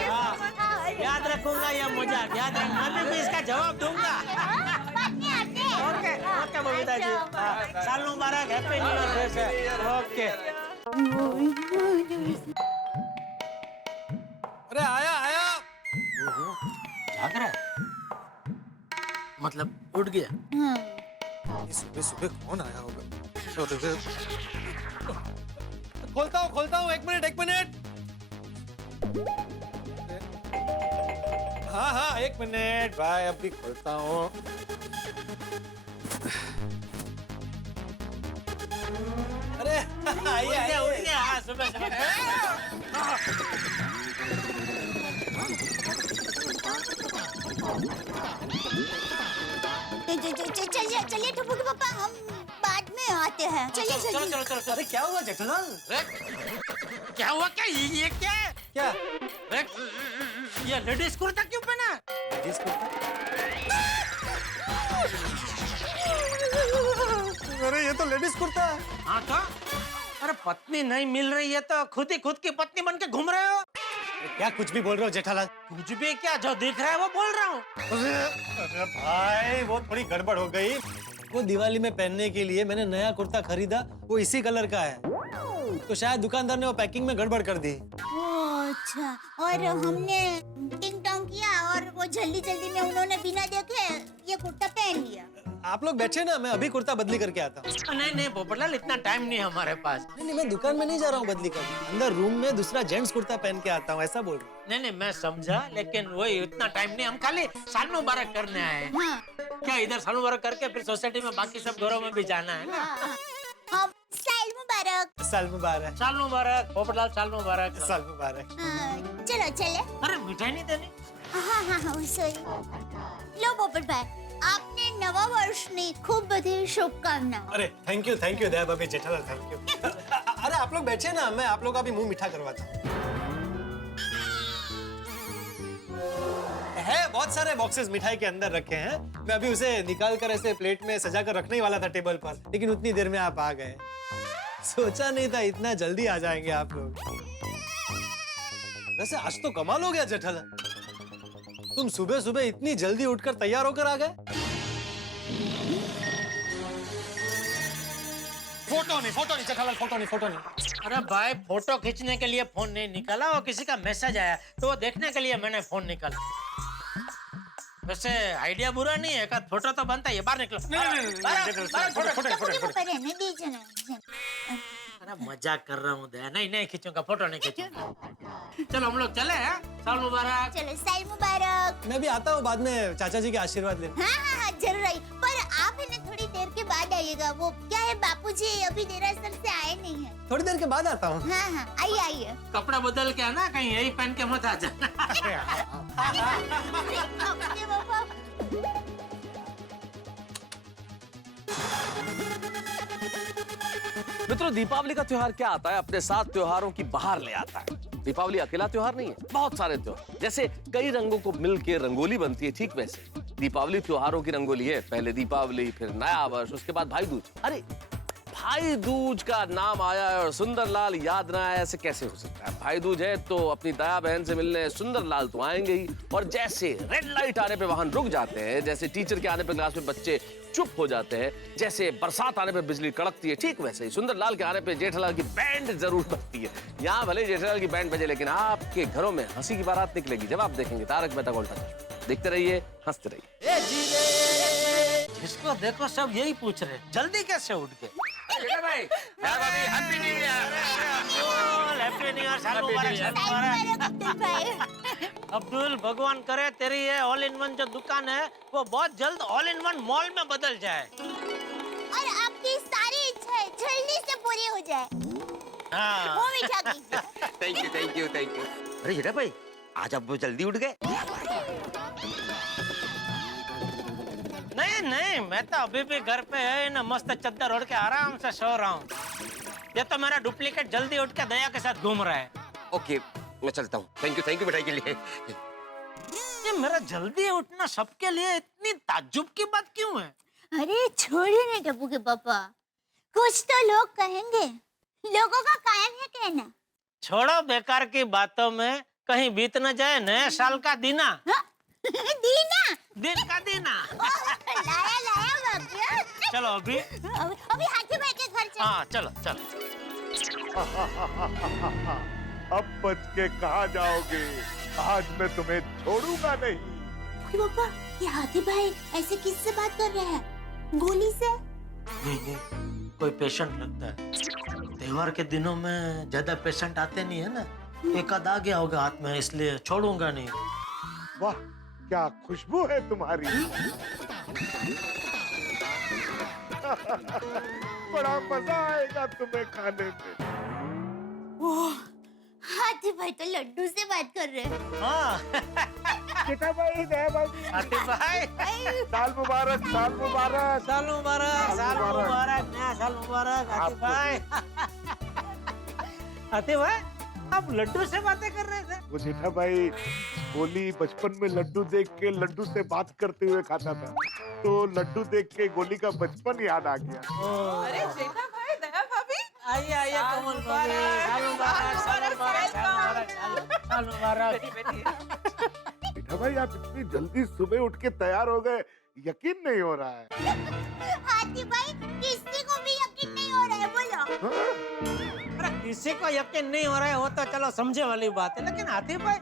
हाँ, याद रखूंगा ये मजाक, याद रखूंगा। मैं भी इसका जवाब दूंगा। ओके ओके बबीता जी, साल मुबारक, हैप्पी न्यू ईयर। ओके। अरे आया आया। जाग रहा है? मतलब उठ गया? सुबह सुबह कौन आया होगा? खोलता हूँ, एक मिनट। हाँ, 1 मिनट भाई, अभी खोलता हूँ। अरे आइए। उठ गया। हाँ, सुबह चलिए टप्पू के पापा, हम बाद में आते हैं। चलिए चलो। अरे क्या हुआ जेठालाल? क्या हुआ? क्या ये क्या है? क्या? ये लेडीज कुर्ता क्यों पहना? अरे ये तो लेडीज कुर्ता है। हाँ तो? अरे पत्नी नहीं मिल रही है तो खुद की पत्नी बन के घूम रहे हो? क्या कुछ भी बोल रहे हो जेठालाल? कुछ भी क्या, जो दिख रहा है वो बोल रहा हूँ। अरे भाई, वो थोड़ी गड़बड़ हो गई। वो दिवाली में पहनने के लिए मैंने नया कुर्ता खरीदा, वो इसी कलर का है, तो शायद दुकानदार ने वो पैकिंग में गड़बड़ कर दी। अच्छा, और हमने टिंग टोंग किया और वो जल्दी में उन्होंने बिना देखे ये कुर्ता पहन लिया। आप लोग बैठे ना, मैं अभी कुर्ता बदली करके आता हूँ। नहीं पोपटलाल, इतना टाइम नहीं हमारे पास। नहीं, मैं दुकान में नहीं जा रहा हूँ बदली करने, अंदर रूम में दूसरा जेंट्स कुर्ता पहन के आता हूँ, ऐसा बोल रहा हूँ। नहीं, मैं समझा, लेकिन वही इतना टाइम नहीं, हम खाली साल मुबारक करने आए हैं। हाँ। क्या इधर साल मुबारक करके फिर सोसाइटी में बाकी सब घरों में भी जाना है ना? हाँ, साल मुबारक। साल मुबारक। साल मुबारक पोपटलाल, साल मुबारक। साल मुबारक। चलो चले। अरे मिठाई नहीं देनी? हाँ, सॉरी। लो पोपट भाई, आपने नवा वर्षની ખૂબ બધી શુભકામનાઓ। अरे थैंक यू दया भाभी, जेठालाल थैंक यू। अरे आप लोग बैठिए ना, मैं आप लोग का भी मुंह मीठा करवाता हूँ। है बहुत सारे बॉक्सेस मिठाई के अंदर रखे हैं। मैं अभी उसे निकाल कर ऐसे प्लेट में सजा कर रखने ही वाला था टेबल पर, लेकिन उतनी देर में आप आ गए। सोचा नहीं था इतना जल्दी आ जाएंगे आप लोग। वैसे आज तो कमाल हो गया जेठालाल, तुम सुबह सुबह इतनी जल्दी उठकर तैयार होकर आ गए। फोटो नहीं जेठालाल, फोटो नहीं। अरे भाई, फोटो खींचने के लिए फोन नहीं निकाला, और किसी का मैसेज आया तो वो देखने के लिए मैंने फोन निकाला। वैसे आइडिया बुरा नहीं है, एक फोटो तो बनता है। बाहर निकलो। अरे मजाक कर रहा हूँ दया, नहीं खींचूंगा, फोटो नहीं खींचूंगा। चलो हम लोग चले हैं। साल मुबारक। चलो साल मुबारक। मैं भी आता हूँ बाद में चाचा जी के आशीर्वाद लेने। हाँ जरूर आई, पर आप है ना थोड़ी देर के बाद आइएगा। वो क्या है, बापूजी अभी देरासर से आए नहीं है। थोड़ी देर के बाद आता हूँ। हाँ आइए। कपड़ा बदल के आना, कहीं यही पहन के मत आ जाना। मित्रों, दीपावली का त्योहार क्या आता है, अपने साथ त्योहारों की बहार ले आता है। दीपावली अकेला त्योहार नहीं है, बहुत सारे त्योहार, जैसे कई रंगों को मिलके रंगोली बनती है, ठीक वैसे दीपावली त्योहारों की रंगोली है। पहले दीपावली, फिर नया वर्ष, उसके बाद भाई दूज। अरे भाई दूज का नाम आया है और सुंदरलाल याद ना आया, ऐसे कैसे हो सकता है? भाई दूज है तो अपनी दया बहन से मिलने सुंदरलाल तो आएंगे ही, और जैसे रेड लाइट आने पे वाहन रुक जाते हैं, जैसे टीचर के आने पे क्लास में बच्चे चुप हो जाते हैं, जैसे बरसात आने पे बिजली कड़कती है, ठीक वैसे ही सुंदरलाल के आने पे जेठालाल की बैंड जरूर बजती है। यहाँ भले जेठालाल की बैंड बजे, लेकिन आपके घरों में हंसी की बारात निकलेगी जब आप देखेंगे तारक मेहता का उल्टा चश्मा। देखते रहिए, हंसते रहिए। जिसको देखो सब यही पूछ रहे, जल्दी कैसे उठ गए? अब्दुल, भगवान करे तेरी ये ऑल इन वन जो दुकान है वो बहुत जल्द ऑल इन वन मॉल में बदल जाए, और आपकी सारी इच्छाएं जल्दी से पूरी हो जाए। हाँ। वो मीठा कीजिए। Thank you. अरे जेठा भाई, आज आप बहुत जल्दी उठ गए। नहीं, मैं तो अभी भी घर पे है ना, मस्त चद्दर ओढ़ के आराम से सो रहा हूँ। ये तो मेरा डुप्लीकेट जल्दी उठ के दया के साथ घूम रहा है। ओके, मैं चलता हूँ। थैंक यू मिठाई के लिए। ये मेरा जल्दी उठना सबके लिए इतनी ताज्जुब की बात क्यों है? अरे छोड़िए ना टप्पू के पापा, कुछ तो लोग कहेंगे, लोगों का कायम है कहना। छोड़ो बेकार की बातों में, कहीं बीत न जाए नए साल का दीना। दिन का दीना। लाया बाबू। चलो अभी हाथी भाई के घर चलो। हाँ चलो। अब बच के कहाँ जाओगे? आज मैं तुम्हें छोड़ूंगा नहीं। पापा, ये हाथी भाई ऐसे किससे बात कर रहे हैं? गोली से? नहीं, कोई पेशेंट लगता है। त्योहार के दिनों में ज्यादा पेशेंट आते नहीं है ना, एक आध आ गया होगा हाथ में, इसलिए छोड़ूंगा नहीं। वाह, क्या खुशबू है तुम्हारी। बड़ा मजा आएगा तुम्हें खाने में। हाथी भाई तो लड्डू से बात कर रहे हैं। हाँ। जेठा भाई, दया भाई, हाथी भाई, साल मुबारक। साल मुबारक हाथी भाई। हाथी भाई, आप लड्डू से बातें कर रहे थे? वो जेठा भाई गोली बचपन में लड्डू देख के लड्डू से बात करते हुए खाता था, तो लड्डू देख के गोली का बचपन याद आ गया। अरे जेठा भाई, दया भाभी, आइए कमल भाभी, साल मुबारक। जेठा भाई, आप इतनी जल्दी सुबह उठ के तैयार हो गए, यकीन नहीं हो रहा है। हाथी भाई, किसी को भी यकीन नहीं हो रहा है, बोलो। अरे किसी को यकीन नहीं हो रहा है वो तो चलो समझे वाली बात है, लेकिन हाथी भाई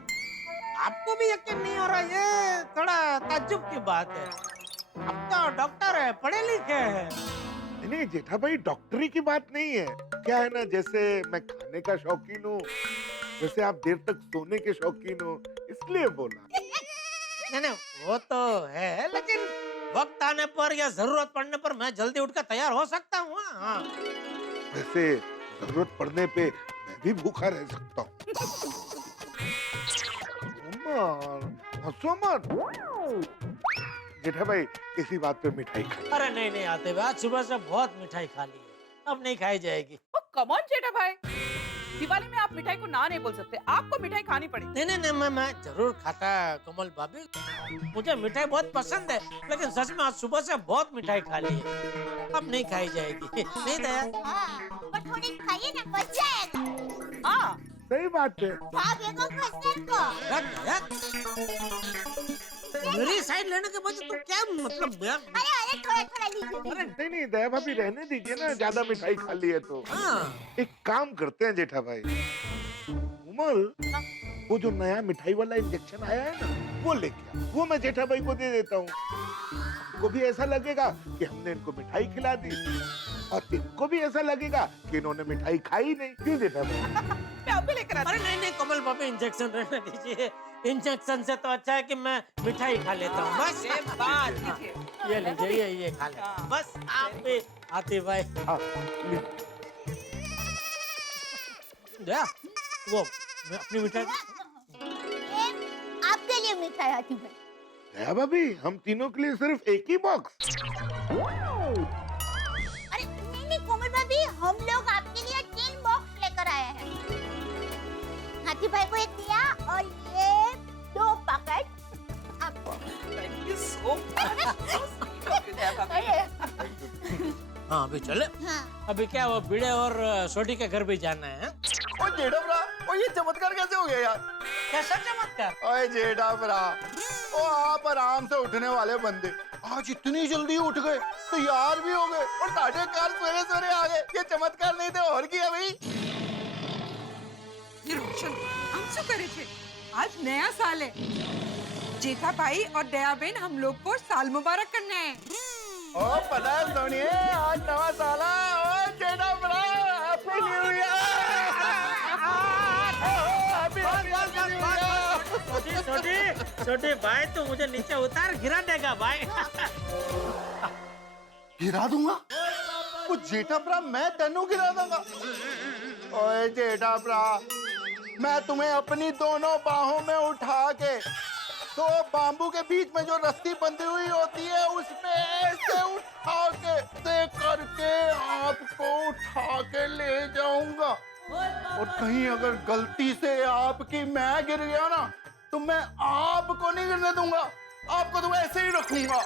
आपको भी यकीन नहीं हो रहा, ये थोड़ा ताज्जुब की बात है। आप तो डॉक्टर है, पढ़े लिखे हैं। नहीं जेठा भाई, डॉक्टरी की बात नहीं है। क्या है ना, जैसे मैं खाने का शौकीन हूँ, वैसे आप देर तक सोने के शौकीन हो, इसलिए बोला। नहीं, वो तो है, लेकिन वक्त आने पर या जरूरत पड़ने पर मैं जल्दी उठकर तैयार हो सकता हूँ। हाँ। वैसे जरूरत पड़ने पे मैं भी भूखा रह सकता हूँ। हंसो मत। जेठा भाई, इसी बात पे मिठाई खा। अरे नहीं आते भाई, आज सुबह से बहुत मिठाई खा ली है, अब नहीं खाई जाएगी। कम ऑन जेठा भाई, दिवाली में आप मिठाई को ना नहीं बोल सकते, आपको मिठाई खानी पड़ेगी। नहीं मैं जरूर खाता कमल भाभी, मुझे मिठाई बहुत पसंद है, लेकिन सच में आज सुबह से बहुत मिठाई खा ली है, अब नहीं खाई जाएगी। नहीं दया? पर थोड़ी खाइए ना, बच जाएगा। हाँ सही बात है। भागेगा खसने को। मेरी साइड लेने के बजाय तो क्या मतलब यार? अरे थोड़ा लीजिए। नहीं दया भाभी रहने दीजिए ना, ज्यादा मिठाई खा ली है तो। एक काम करते हैं जेठा भाई, उमल वो जो नया मिठाई वाला इंजेक्शन आया है ना, वो लेके आ, वो मैं जेठा भाई को दे देता हूँ। इनको भी ऐसा लगेगा कि हमने इनको मिठाई खिला दी, और इनको भी ऐसा लगेगा कि इन्होंने मिठाई खाई नहीं। क्यों जेठा भाई? मैं अभी लेकर आती हूँ। अरे नहीं कमल भाभी, इंजेक्शन रहने दीजिए, इंजेक्शन से तो अच्छा है कि मैं मिठाई खा लेता हूँ। बस ये लीजिए, ये खा ले बस। आप भी आती भाई। दया, वो मैं अपनी मिठाई आपके लिए मिठाई आती भाई। दया भाभी, हम तीनों के लिए सिर्फ एक ही बॉक्स। अरे नहीं कोमल भाभी, हम लोग आपके लिए 3 बॉक्स लेकर आए हैं। हाथी भाई को एक दिया और ये 2 पैकेट आपको। Thank you so much. हाँ अभी चले। हाँ। अभी क्या वो भिड़े और सोटी के घर भी जाना है? ओ जेठा भरा, ओ ये चमत्कार कैसे हो गया यार? कैसा चमत्कार? ओए जेठा भरा, ओ आप आराम से उठने वाले बंदे आज इतनी जल्दी उठ गए, तैयार भी हो गए और 4:15 सवेरे आ गए। ये चमत्कार नहीं थे और क्या भाई? ये रोशन, हम શું કરે છે? आज नया साल है, जेठा भाई और दया बहन हम लोग को साल मुबारक करना है। ओ पता है सोनिए, आज नवा साल है। ओ जेठा भरा, हैप्पी न्यू ईयर। छोटी भाई तू मुझे नीचे उतार, गिरा देगा भाई। गिरा दूंगा? वो जेठा भरा मैं तेनू गिरा दूंगा? ओए जेठा भरा, मैं तुम्हें अपनी दोनों बाहों में उठा के तो बाम्बू के बीच में जो रस्सी बंधी हुई होती है उसमें ऐसे उठा के से करके आपको उठा के ले जाऊंगा, और कहीं अगर गलती से आपकी मैं गिर गया ना तो मैं आपको नहीं गिरने दूंगा, आपको तो ऐसे ही रखूंगा।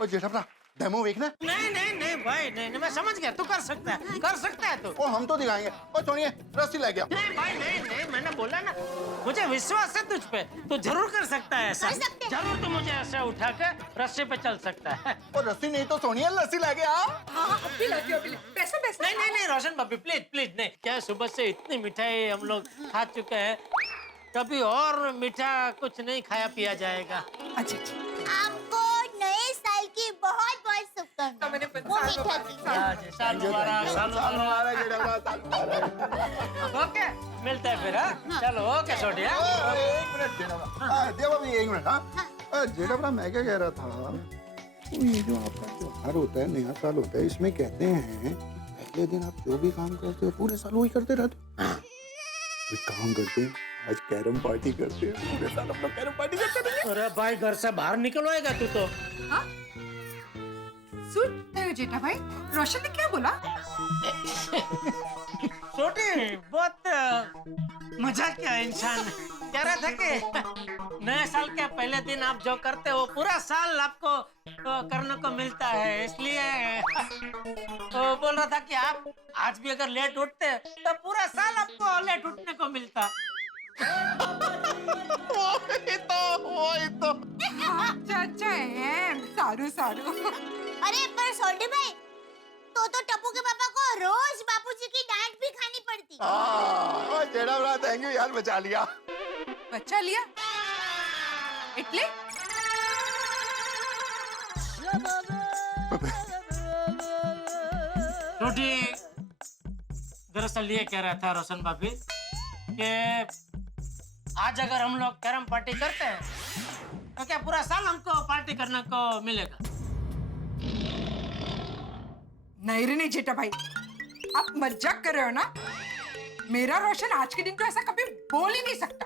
ओ जेठा भरा, डेमो देखना? नहीं भाई, नहीं मैं समझ गया, तू कर सकता है तू। ओ हम तो दिखाएंगे। ओ छोड़िए, रस्सी ले गया। नहीं भाई, नहीं मैंने बोला ना, मुझे विश्वास है तुझ पे, तू जरूर कर सकता है ऐसा। जरूर तू मुझे ऐसे उठा के रस्सी पे चल सकता है। और रस्सी नहीं तो सोनिया लस्सी ले गया। हाँ अभी लगे, अभी ले। पैसे नहीं रोशन भाभी, प्लीज नहीं। क्या सुबह से इतनी मिठाई हम लोग खा चुके हैं, कभी और मीठा कुछ नहीं खाया पिया जाएगा। अच्छा आपको नए साल की बहुत बहुत शुभकामनाएं। वो मीठा की। साल मुबारक। ओके, मिलते हैं फिर। चलो ओके छोटी। एक मिनट देवा भाई, एक मिनट। हाँ जेठा भरा, मैं क्या कह रहा था, ये जो आपका त्योहार होता है, नया साल होता है, इसमें कहते हैं पहले दिन आप जो भी काम करते हो पूरे साल वही करते रहते हो। एक काम करते हैं, आज कैरम पार्टी करते हैं, पूरे साल हम लोग कैरम पार्टी करते रहेंगे। अरे भाई, घर से बाहर निकलवाएगा तू तो। हाँ? सुन जेठा भाई, रोशन ने क्या बोला? छोटी बहुत मजाक किया इंसान। कह रहा था कि नए साल के पहले दिन आप जो करते हो पूरा साल आपको करने को मिलता है, इसलिए तो बोल रहा था कि आप आज भी अगर लेट उठते तो पूरा साल आपको लेट उठने को मिलता। वही तो। अच्छा है, सारू। अरे पर सोल्टी भाई, तो टप्पू के पापा को रोज बापूजी की डांट भी खानी पड़ती। ओ जेठा भरा, थैंक यू यार, बचा लिया। इटली? रोटी दरअसल ये कह रहा था रोशन भाभी कि आज अगर हम लोग कैरम पार्टी करते हैं तो क्या पूरा साल हमको पार्टी करने को मिलेगा? नहीं जेठा भाई, आप मजाक कर रहे हो ना? मेरा रोशन आज के दिन तो ऐसा कभी बोल ही नहीं सकता।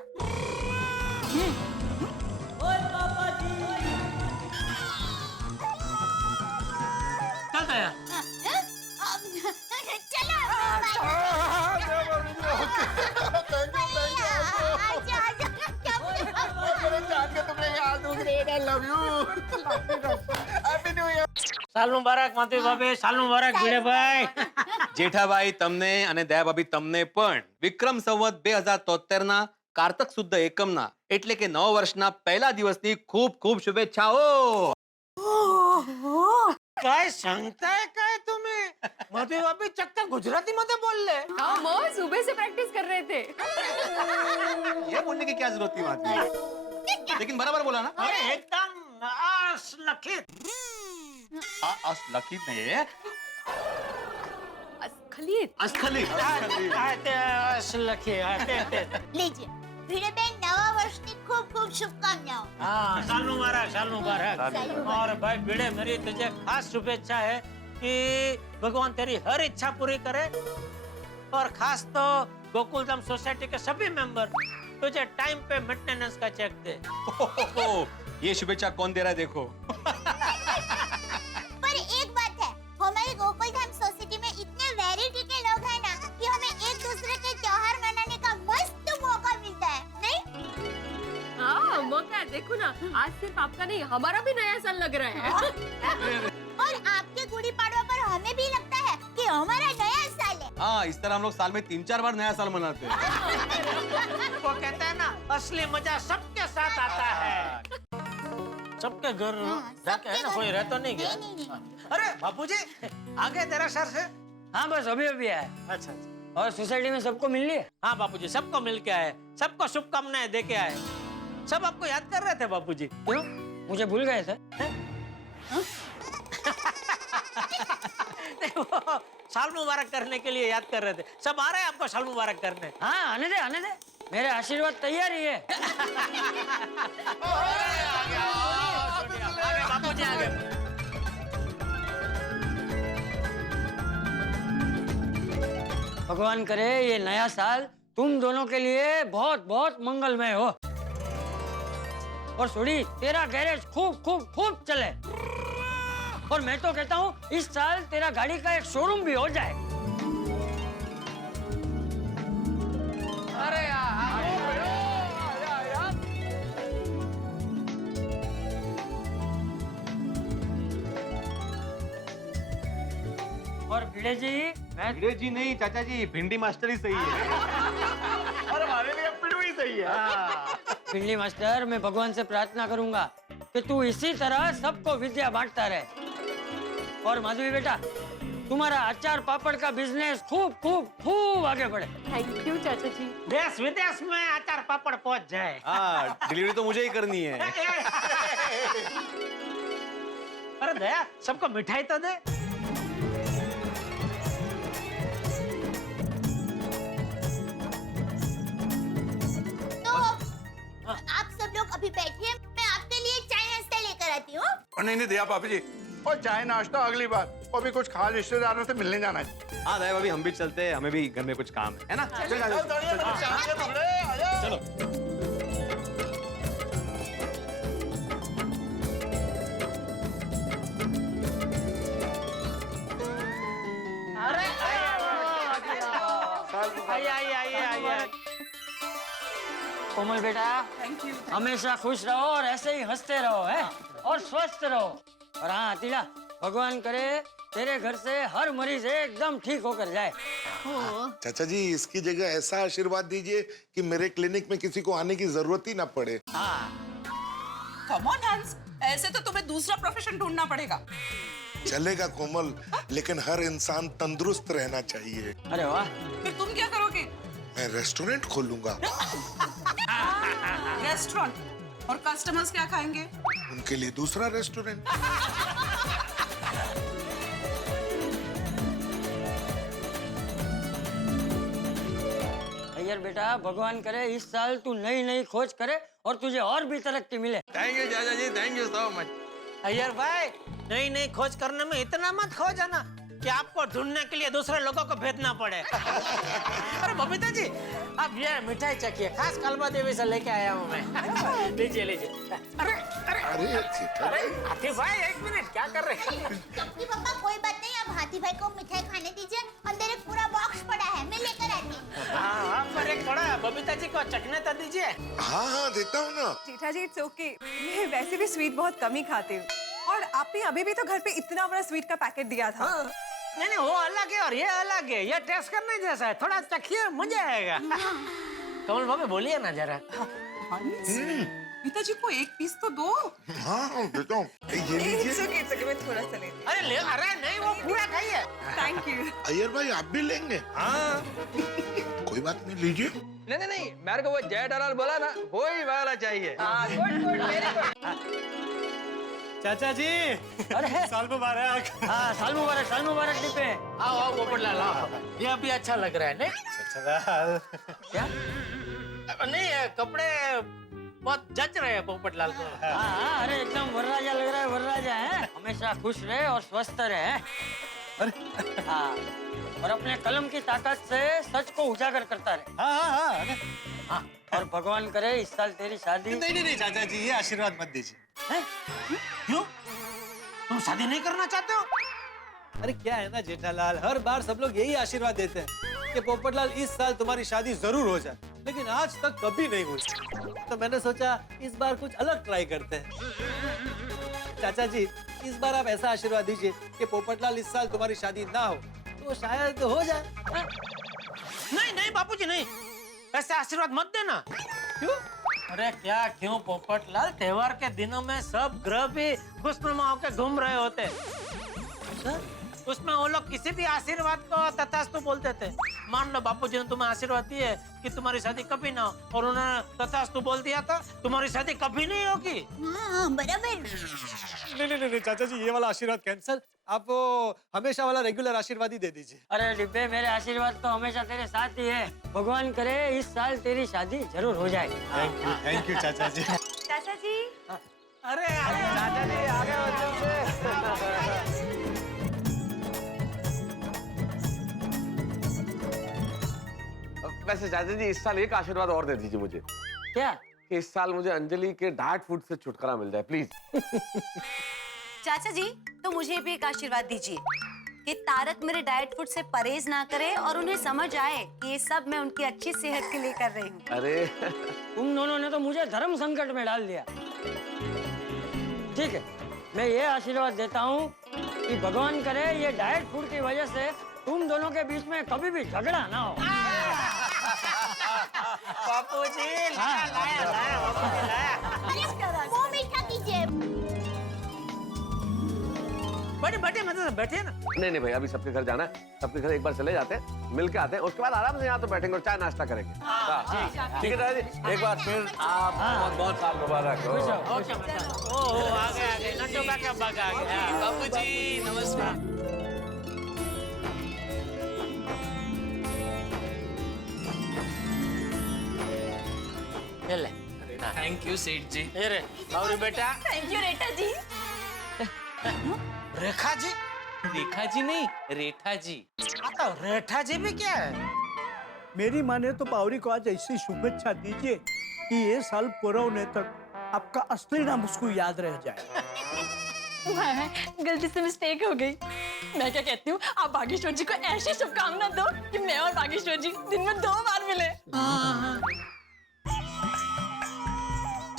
I love you. Happy New Year. સાલ મુબારક માધવી ભાભી, સાલ મુબારક ભીડેભાઈ. જેઠાભાઈ તમને અને દયાભાભી તમને પણ વિક્રમ સંવત 2073 ના કારતક શુદ્ધ એકમના એટલે કે નવ વર્ષના પહેલા દિવસની ખૂબ ખૂબ શુભેચ્છાઓ. काय सांगताय काय तुम्ही? माधवी भाभी चक्कर गुजराती मध्ये बोलले. हाँ मो सुबह से प्रैक्टिस कर रहे थे. ये बोलने की क्या जरूरत थी माधवी? लेकिन बराबर बोला ना. अरे एकदम असलखित. असलखित नहीं है. असखलित. असखलित. असलखित. लीजिए भिड़ेबेन नवा वर्षની ખૂબ ખૂબ શુભકામનાઓ. हाँ साल मुबारक, साल मुबारक. और भाई भिड़े मेरी तुझे खास शुभेच्छा है कि भगवान तेरी हर इच्छा पूरी करे और खास तो गोकुलधाम सोसाइटी के सभी मेंबर तुझे टाइम पे मेंटेनेंस का चेक दे. ये शुभेच्छा कौन दे रहा है देखो. पर एक बात है, हमारे गोकुलधाम सोसाइटी में इतने वैरायटी के लोग हैं ना कि हमें एक दूसरे के त्योहार मनाने का मस्त मौका मिलता है, नहीं? हाँ मौका देखो ना, आज सिर्फ आपका नहीं हमारा भी नया साल लग रहा है. और आपके गुड़ी पाड़वा पर हमें भी लगता है कि हमारा नया साल है. हाँ इस तरह हम लोग साल में 3-4 बार नया साल मनाते हैं. वो कहते हैं ना असली मजा सबके साथ आता है. सबके घर जाके है ना कोई रहता नहीं गया. अरे बापूजी आ गए तेरा सर से. हाँ बस अभी अभी आया. अच्छा और सोसाइटी में सबको मिल लिया. हाँ बापूजी सबको मिल के आए, सबको शुभकामनाएं दे के आए. सब आपको याद कर रहे थे बापूजी. क्यों? मुझे भूल गए थे. साल मुबारक करने के लिए याद कर रहे थे. सब आ रहे हैं आपको साल मुबारक करने. हाँ आने दे आने दे. मेरे आशीर्वाद तैयार ही है. आगे बापूजी आगे. भगवान करे ये नया साल तुम दोनों के लिए बहुत बहुत मंगलमय हो. और सुड़ी तेरा गैरेज खूब खूब खूब चले. और मैं तो कहता हूँ इस साल तेरा गाड़ी का एक शोरूम भी हो जाए. अरे और भिड़े जी भिड़े जी नहीं चाचा जी, भिंडी मास्टर ही सही है. और हमारे लिए पिड़ू ही सही है. भिंडी मास्टर मैं भगवान से प्रार्थना करूंगा कि तू इसी तरह सबको विद्या बांटता रहे. और माधवी बेटा तुम्हारा अचार पापड़ का बिजनेस खूब खूब खूब आगे बढ़े. थैंक यू चाचा जी. देश विदेश में अचार पापड़ पहुंच जाए. हाँ डिलीवरी तो मुझे ही करनी है. अरे दया सबको मिठाई तो दे. तो आप सब लोग अभी बैठिए, मैं आपके लिए चाय नाश्ता लेकर आती हूँ. नहीं दिया पापी जी, और चाय नाश्ता अगली बार. और भी कुछ खास रिश्तेदारों से मिलने जाना है. हाँ दया भाभी हम भी चलते हैं, हमें भी घर में कुछ काम है ना. चलो. अरे आइए. कोमल बेटा हमेशा खुश रहो और ऐसे ही हंसते रहो है. और स्वस्थ रहो. और हाँ तीला भगवान करे तेरे घर से हर मरीज एकदम ठीक होकर जाए. चाचा जी इसकी जगह ऐसा आशीर्वाद दीजिए कि मेरे क्लिनिक में किसी को आने की जरूरत ही ना पड़े. कम ऑन हंस, ऐसे तो तुम्हें दूसरा प्रोफेशन ढूंढना पड़ेगा. चलेगा कोमल, लेकिन हर इंसान तंदुरुस्त रहना चाहिए. अरे वाह. फिर तुम क्या करोगे? मैं रेस्टोरेंट खोलूंगा. रेस्टोरेंट? और कस्टमर्स क्या खाएंगे? उनके लिए दूसरा रेस्टोरेंट. अय्यर बेटा भगवान करे इस साल तू नई नई खोज करे और तुझे और भी तरक्की मिले. थैंक यू चाचा जी, thank you so much. Iyer भाई नई नई खोज करने में इतना मत खो जाना. कि आपको ढूंढने के लिए दूसरे लोगों को भेजना पड़े। अरे बबीता जी, आप ये मिठाई चखिए, खास कलबा देवी से लेके आया हूँ मैं। लीजिए लीजिए। अरे अरे अरे हाथी भाई, एक मिनट, क्या कर रहे हैं? चौकी पापा कोई बात नहीं, अब हाथी भाई को मिठाई खाने दीजिए। अंदर एक पूरा बॉक्स पड़ा है, मैं लेकर आती हूँ। हाँ, पर एक थोड़ा बबीता जी को चखने तो दीजिए। हाँ हाँ देता हूँ ना। जेठा जी, इट्स ओके। मैं वैसे भी स्वीट बहुत कम ही खाती हूँ, और आपने अभी भी तो घर पे इतना बड़ा स्वीट का पैकेट दिया था। नहीं नहीं, वो अलग है और ये अलग है, ये टेस्ट करने जैसा है, थोड़ा चखिए, मजा आएगा। कमल भाभी बोलिए ना जरा। पिताजी को एक पीस तो दो। हाँ देता हूँ, ये लीजिए। It's okay, it's okay, मैं थोड़ा सा लेती हूँ। अरे ले, अरे नहीं, वो पूरा खाइए। Thank you। अय्यर भाई आप भी लेंगे? हाँ। कोई बात नहीं, लीजिए। नहीं नहीं नहीं, मेरे को वो जेठालाल बोला ना, वो ही वाला चाहिए। Good good, very good. चाचा जी, अरे साल मुबारक। हाँ, साल मुबारक दीपे। आओ आओ पोपटलाल, आओ। ये अभी अच्छा लग रहा है नहीं? क्या? नहीं, ये कपड़े बहुत जच रहे हैं पोपटलाल को। हाँ, अरे एकदम वरराजा लग रहा है, वरराजा है। हमेशा खुश रहे और स्वस्थ रहे। अरे हाँ, और अपने कलम की ताकत से सच को उजागर करता रहे। हाँ, हाँ, और भगवान करे इस साल तेरी शादी। नहीं नहीं चाचा जी, ये आशीर्वाद मत दीजिए। क्यों? तुम शादी नहीं करना चाहते हो? अरे क्या है ना जेठालाल, हर बार सब लोग यही आशीर्वाद देते हैं कि पोपटलाल इस साल तुम्हारी शादी जरूर हो जाए, लेकिन आज तक कभी नहीं हुई। तो मैंने सोचा इस बार कुछ अलग ट्राई करते हैं। चाचा जी, इस बार आप ऐसा आशीर्वाद दीजिए कि पोपटलाल इस साल तुम्हारी शादी ना हो, तो शायद हो जाए। नहीं नहीं बापूजी, नहीं, ऐसे आशीर्वाद मत देना। क्यों? अरे क्या क्यों पोपटलाल, त्योहार के दिनों में सब ग्रह भी खुशनुमा होकर घूम रहे होते। उसमें वो लोग किसी भी आशीर्वाद को तथास्तु बोलते थे। मान लो बापूजी ने तुम्हें आशीर्वाद दिए कि तुम्हारी शादी कभी ना हो, और उन्होंने तथास्तु बोल दिया था तुम्हारी शादी कभी नहीं होगी। हाँ बराबर। नहीं चाचा जी, ये वाला आशीर्वाद कैंसिल। आप वो हमेशा वाला रेगुलर आशीर्वाद ही दे दीजिए। अरे डिब्बे, मेरे आशीर्वाद तो हमेशा तेरे साथ ही है। भगवान करे इस साल तेरी शादी जरूर हो जाए। थैंक यू चाचा जी। चाचा जी, अरे चाचा जी आगे वैसे चाचा जी, इस साल एक आशीर्वाद और दे दीजिए मुझे। क्या? कि इस साल मुझे अंजलि के डाइट फूड से छुटकारा मिल जाए, प्लीज। चाचा जी, तो मुझे भी एक आशीर्वाद दीजिए कि तारक मेरे डाइट फूड से परहेज ना करे और उन्हें समझ आए कि ये सब मैं उनकी अच्छी सेहत के लिए कर रही हूँ। अरे तुम दोनों ने तो मुझे धर्म संकट में डाल दिया। ठीक है, मैं ये आशीर्वाद देता हूँ कि भगवान करे ये डाइट फूड की वजह से तुम दोनों के बीच में कभी भी झगड़ा ना हो। बापूजी, लाया लाया लाया बापूजी लाया। वो मीठा कीजिए। बैठे मतलब बैठे ना। नहीं भाई, अभी सबके घर जाना है, सबके घर एक बार चले जाते हैं, मिल के आते हैं, उसके बाद आराम से यहाँ तो बैठेंगे और चाय नाश्ता करेंगे। ठीक है दादा जी, एक बार फिर आप बहुत बहुत साल मुबारक हो। ओहो, आ गए नटो का क्या भाग आ गया। बापूजी नमस्कार। थैंक यू सेठ जी। अरे बावरी बेटा। थैंक यू रेटा जी। रेखा जी? रेखा जी नहीं, रेठा जी। आता रेठा जी भी क्या है? मेरी माँ ने तो बावरी को आज ऐसी शुभेच्छा दीजिए कि ये साल पूरा होने तक आपका असली नाम उसको याद रह जाए। गलती से मिस्टेक हो गई। मैं क्या कहती हूँ, आप बागेश्वर जी को ऐसी शुभकामना दो कि मैं और बागेश्वर जी दिन में 2 बार मिले।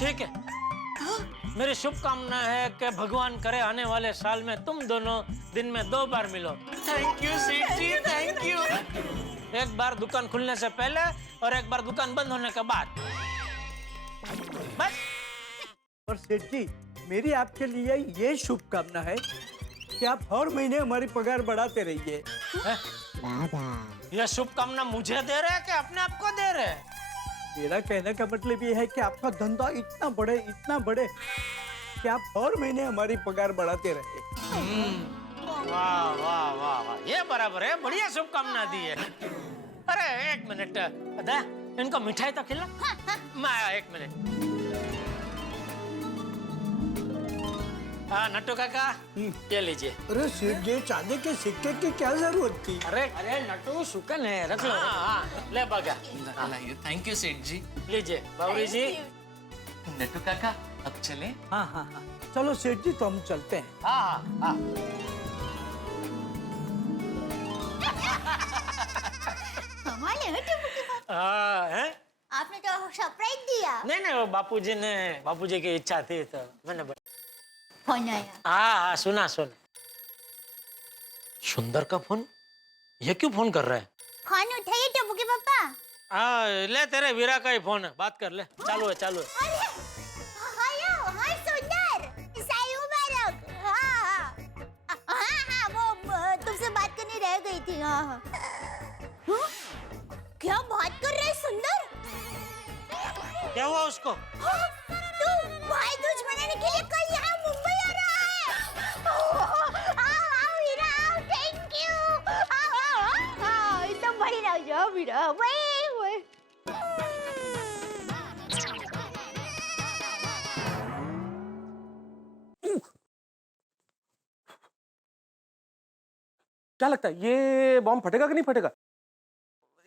ठीक है, मेरी शुभकामना है कि भगवान करे आने वाले साल में तुम दोनों दिन में 2 बार मिलो। थैंक यू सेठ जी, थैंक यू। एक बार दुकान खुलने से पहले और एक बार दुकान बंद होने के बाद। बस। और सेठ जी, मेरी आपके लिए ये शुभकामना है कि आप हर महीने हमारी पगार बढ़ाते रहिए। यह शुभकामना मुझे दे रहे हैं कि अपने आप को दे रहे हैं? मेरा कहने का मतलब ये है कि आपका धंधा इतना बढ़े कि आप हर महीने हमारी पगार बढ़ाते रहे। वाह वाह वाह वाह, ये बराबर है, बढ़िया शुभकामना दी है। अरे एक मिनट, अदा इनको मिठाई तो खिला। मैं आया, 1 मिनट। हाँ नट्टू काका ये लीजिए। अरे सेठ जी चांदी के सिक्के की क्या जरूरत थी? अरे अरे नट्टू शुक्र है, रख लो। हाँ ले बगा। थैंक यू सेठ जी। लीजिए बाबूजी जी। नट्टू काका अब चले। हाँ हाँ हाँ चलो सेठ जी तो हम चलते हैं। हाँ हाँ कमाल है टप्पू के पापा। हाँ हैं? आपने तो सरप्राइज दिया। नहीं वो बापूजी की इच्छा थी तो मैंने फोन आया। हाँ सुना। सुंदर का फोन? ये क्यों फोन कर रहा है? फोन उठाइए टप्पू के पापा। हाँ ले तेरे वीरा का ही फोन है, बात कर ले। चालू है। हेलो हाँ सुंदर साई मुबारक। हाँ वो तुमसे बात करने रह गई थी। हाँ क्या बात कर रहे सुंदर? क्या हुआ उसको? तू भाई दूज मनाने के लिए कल यहाँ मुंबई आ रहा है। आओ वीरा आओ, थैंक यू। आओ एकदम बड़ी रहो जाओ वीरा। वे क्या लगता है ये बॉम्ब फटेगा कि नहीं फटेगा?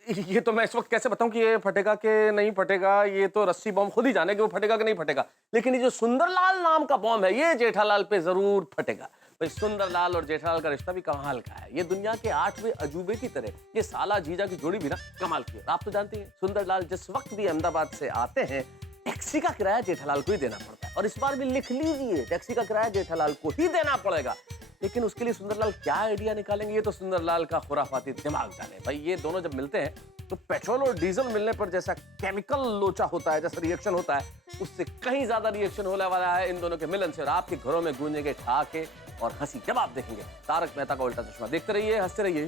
ये तो मैं इस वक्त कैसे बताऊं कि ये फटेगा कि नहीं फटेगा? ये तो रस्सी बॉम्ब खुद ही जाने कि वो फटेगा कि नहीं फटेगा। लेकिन ये जो सुंदरलाल नाम का बॉम्ब है ये जेठालाल पे जरूर फटेगा। भाई सुंदरलाल और जेठालाल का रिश्ता भी कमाल का है। ये दुनिया के 8वें अजूबे की तरह। ये साला जीजा की जोड़ी भी ना कमाल की है। आप तो जानते हैं सुंदरलाल जिस वक्त भी अहमदाबाद से आते हैं टैक्सी का किराया जेठालाल को ही देना पड़ता है। और इस बार भी लिख लीजिए टैक्सी का किराया जेठालाल को ही देना पड़ेगा। लेकिन उसके लिए सुंदरलाल क्या आइडिया निकालेंगे ये तो सुंदरलाल का खुराफाती दिमाग जाने। भाई ये दोनों जब मिलते हैं तो पेट्रोल और डीजल मिलने पर जैसा केमिकल लोचा होता है, जैसा रिएक्शन होता है, उससे कहीं ज्यादा रिएक्शन होने वाला है इन दोनों के मिलन से। और आपके घरों में गूंजेंगे ठहाके और हंसी। जब आप देखेंगे तारक मेहता का उल्टा चश्मा। देखते रहिए, हंसते रहिए।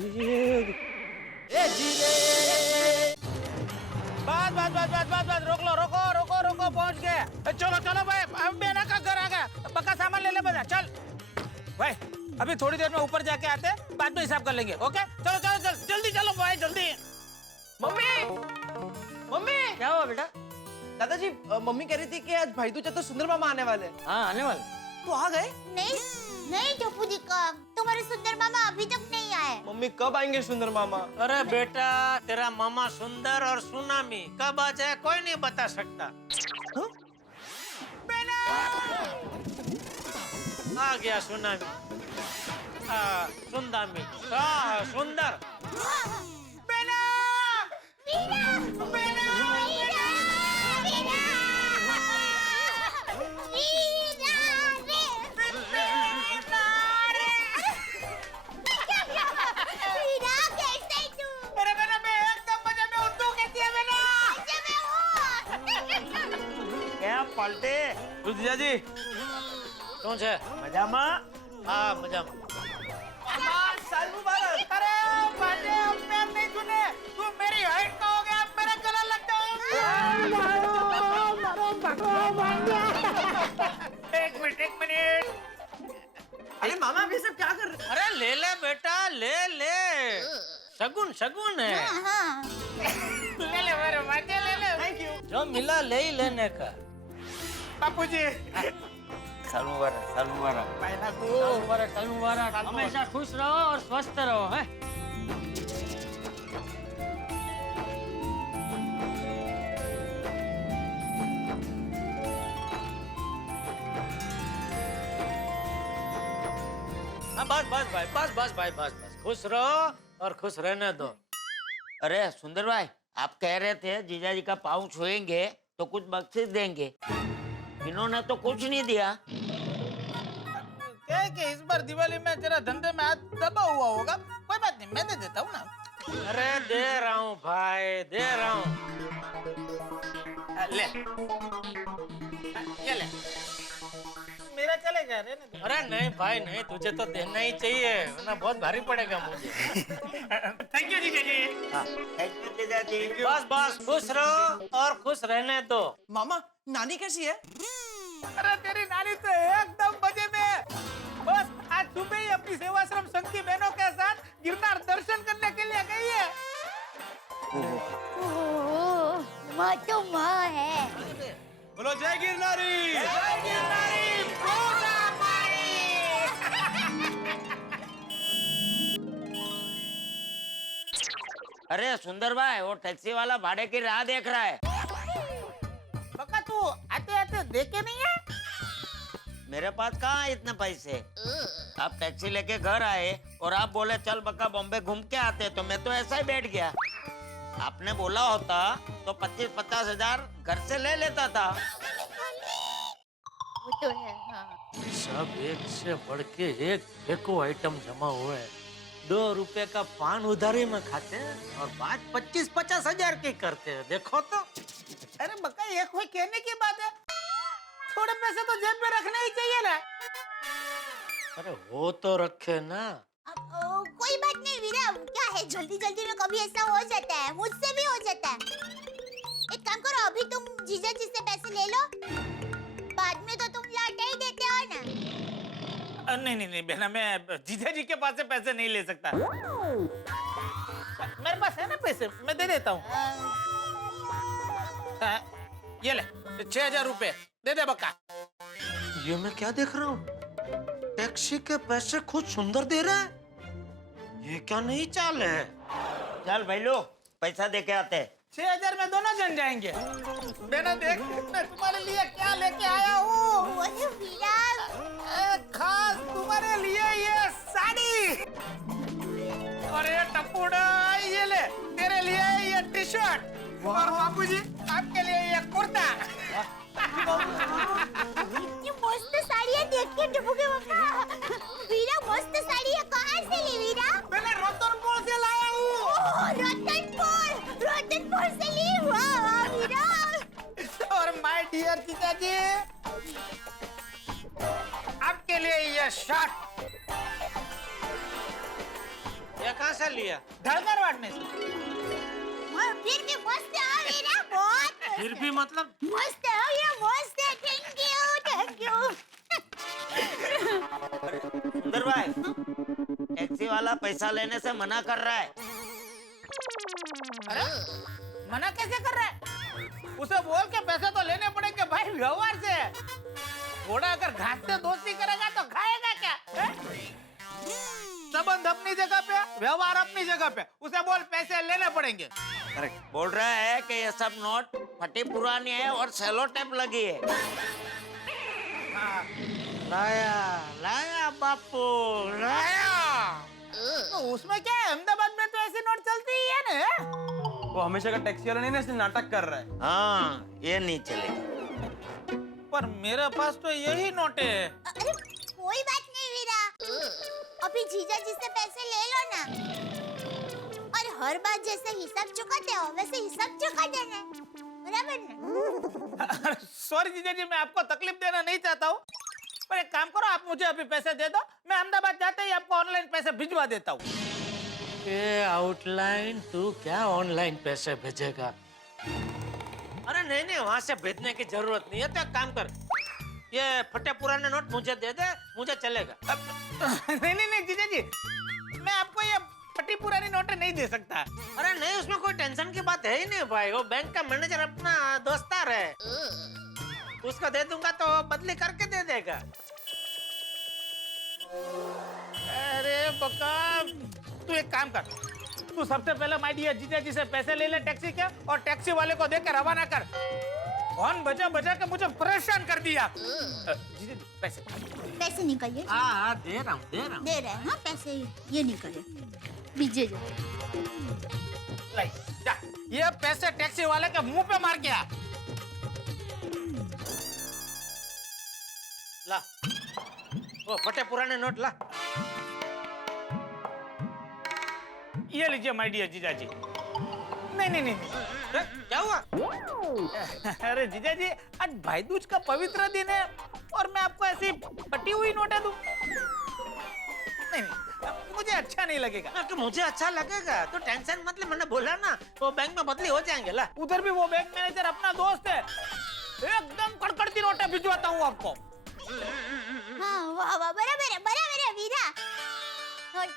बस रोको पहुंच गए। चलो भाई अब बेना का घर आ गया। पक्का सामान ले बजा चल भाई। अभी थोड़ी देर में ऊपर जाके आते हैं, बाद में हिसाब कर लेंगे। ओके चलो जल्दी चलो भाई जल्दी। मम्मी क्या हुआ बेटा? दादाजी मम्मी कह रही थी कि आज भाई दूज है तो सुंदर मामा आने वाले। हाँ आने वाले। तो आ गए? नहीं टप्पू जी का तुम्हारे सुंदर मामा अभी तक नहीं आए। मम्मी कब आएंगे सुंदर मामा? अरे बेटा तेरा मामा सुंदर और सुनामी कब आ जाए कोई नहीं बता सकता। आ गया सुनामी। सुंदामी सुंदर। पलटे जीजाजी શું છે મજામાં? હા મજામાં। साल मुबारक। अरे बाटे मैं नहीं सुने तू मेरी हाइट का हो गया मेरे गला लग जाओ। एक मिनट। अरे मामा अभी सब क्या कर रहे? अरे ले बेटा ले शगुन है। ले मेरे बाटे ले। Thank you. जो मिला ले ही लेने का। बापूजी साल मुबारक। साल मुबारक। हमेशा खुश रहो और स्वस्थ रहो हैं। बस भाई खुश रहो और खुश रहने दो। अरे सुंदर भाई आप कह रहे थे जीजाजी का पाँव छुएंगे तो कुछ बख्शीश देंगे। इन्होंने तो कुछ नहीं दिया। क्या कि इस बार दिवाली में तेरा धंधे में हाथ दबा हुआ होगा। कोई बात नहीं मैं दे देता हूँ ना। अरे दे रहा हूँ भाई दे रहा हूँ। ले ये ले मेरा चलेगा। अरे नहीं भाई नहीं तुझे तो देना ही चाहिए वरना बहुत भारी पड़ेगा मुझे। थैंक यू जीजाजी। थैंक यू जीजाजी। बस खुश रहो और खुश रहने दो। मामा नानी कैसी है? अरे तेरी नानी तो एकदम मजे में। बस आज सुबह ही अपनी सेवाश्रम संघ की बहनों के साथ गिरनार दर्शन करने के लिए गई है। माँ तो माँ है। बोलो जय गिरनारी। जय गिरनारी। अरे सुंदर भाई, वो टैक्सी वाला भाड़े की राह देख रहा है। बका तू आते आते देखे नहीं है? मेरे पास कहाँ है इतने पैसे? आप टैक्सी लेके घर आए और आप बोले चल बक्का बॉम्बे घूम के आते, तो मैं तो ऐसा ही बैठ गया। आपने बोला होता तो 25-50 हजार घर से ले लेता था। वो तो है, हाँ। सब एक से बढ़ के एक फेंको आइटम जमा हुआ है। 2 रुपए का पान उधारी में खाते हैं और बात 25-50 हजार की करते हैं। देखो तो। अरे बका, ये कोई कहने की बात है? थोड़े पैसे तो जेब में रखने ही चाहिए ना। अरे वो तो रखे ना। कोई बात नहीं वीरा, क्या है, जल्दी जल्दी में कभी ऐसा हो जाता है, मुझसे भी हो जाता है। एक काम करो, अभी तुम जीजा जी से पैसे ले लो, बाद में तो तुम लौटा ही देते हो ना। नहीं बहना, मैं जीजा जी के पास से पैसे नहीं ले सकता। मेरे पास है ना पैसे, मैं दे देता हूँ। ये ले 6,000 रुपए दे दे बक्का। ये मैं क्या देख रहा हूँ? टैक्सी के पैसे खुद सुंदर दे रहा है। ये क्या नई चाल है? चल भाई लो, पैसा दे के आते। 6,000 में दोनों जन जाएंगे। बेना देख, मैं तुम्हारे लिए क्या लेके आया हूँ। खास तुम्हारे लिए ये साड़ी। और ये टप्पूड़ा, ये ले तेरे लिए ये टी शर्ट। और बाबूजी आपके लिए ये कुर्ता। इतनी मस्त साड़ी है, देख के डुबू के पापा। वीरा मस्त साड़ी है, कहाँ से ली वीरा? मैंने रतनपुर से लाया हूँ। रतनपुर से ली? वाह वाह वीरा। और माय डियर जीजा जी, आपके लिए ये शर्ट। ये कहाँ से लिया? धड़करवाड़ में से। फिर भी मस्त है वीरा, बहुत। फिर भी मतलब मस्त है ये, मस्त है। Thank you. सुंदर भाई, टैक्सी वाला पैसा लेने से मना कर रहा है। अरे मना कैसे कर रहा है? उसे बोल के पैसे तो लेने पड़ेंगे भाई, व्यवहार से। थोड़ा अगर घास से दोस्ती करेगा तो खाएगा क्या? संबंध अपनी जगह पे, व्यवहार अपनी जगह पे। उसे बोल पैसे लेने पड़ेंगे। करेक्ट बोल रहा है कि ये सब नोट फटी पुरानी है और सेलो टेप लगी है। हाँ। लाया बापू, लाया। तो उसमें क्या है, अहमदाबाद में तो ऐसी नोट चलती ही है ना। वो हमेशा का टैक्सी वाला नहीं ना, इसलिए नाटक कर रहा है। हाँ, ये नहीं चलेगा। पर मेरे पास तो यही नोट है। अरे कोई बात नहीं वीरा, अभी जीजा जी से पैसे ले लो ना, और हर बार जैसे हिसाब चुकाते हो वैसे हिसाब चुका देना, बराबर ना? सॉरी जीजा जी, मैं आपको तकलीफ देना नहीं चाहता हूँ, पर एक काम करो, आप मुझे अभी पैसे दे दो, मैं अहमदाबाद जाते ही आपको ऑनलाइन पैसे भिजवा देता हूँ। आउटलाइन, तू क्या ऑनलाइन पैसे भेजेगा? अरे नहीं, वहाँ से भेजने की जरूरत नहीं है। तो एक काम कर, ये फटे पुराने नोट मुझे दे दे, मुझे चलेगा। नहीं जीजा जी, मैं आपको ये फटी पुरानी नोटें नहीं दे सकता। अरे नहीं, उसमें कोई टेंशन की बात है ही नहीं भाई। वो बैंक का मैनेजर अपना दोस्तार है, उसको दे दूंगा तो बदली करके दे देगा। अरे बका, तू एक काम कर, तू सबसे पहले माय डियर जीजा जी से पैसे ले ले टैक्सी के, और टैक्सी वाले को देकर रवाना कर। हॉर्न बजा बजा के मुझे परेशान कर दिया। जीजा जी पैसे निकालिए। हाँ, दे रहा हूँ। दे रहे हैं, हाँ पैसे ये निकालिए, दीजिए जो। लाई, जा, ये पैसे टैक्सी वाले के मुंह पे मार गया। ला, वो फटे पुराने नोट ला। ये लीजिए माय डियर जीजा जी। नहीं, क्या हुआ? अरे जीजा जी, आज भाई दूज का पवित्र दिन है और मैं आपको ऐसी फटी हुई नोटें दूं? नहीं, मुझे अच्छा नहीं लगेगा। तो मुझे अच्छा लगेगा तो टेंशन मत ले, मैंने बोला ना, वो बैंक में बदली हो जाएंगे। ला, उधर भी वो बैंक मैनेजर अपना दोस्त है, एकदम कड़कड़ती नोटें भिजवाता हूँ आपको। हाँ, वाह, बराबर है वीरा।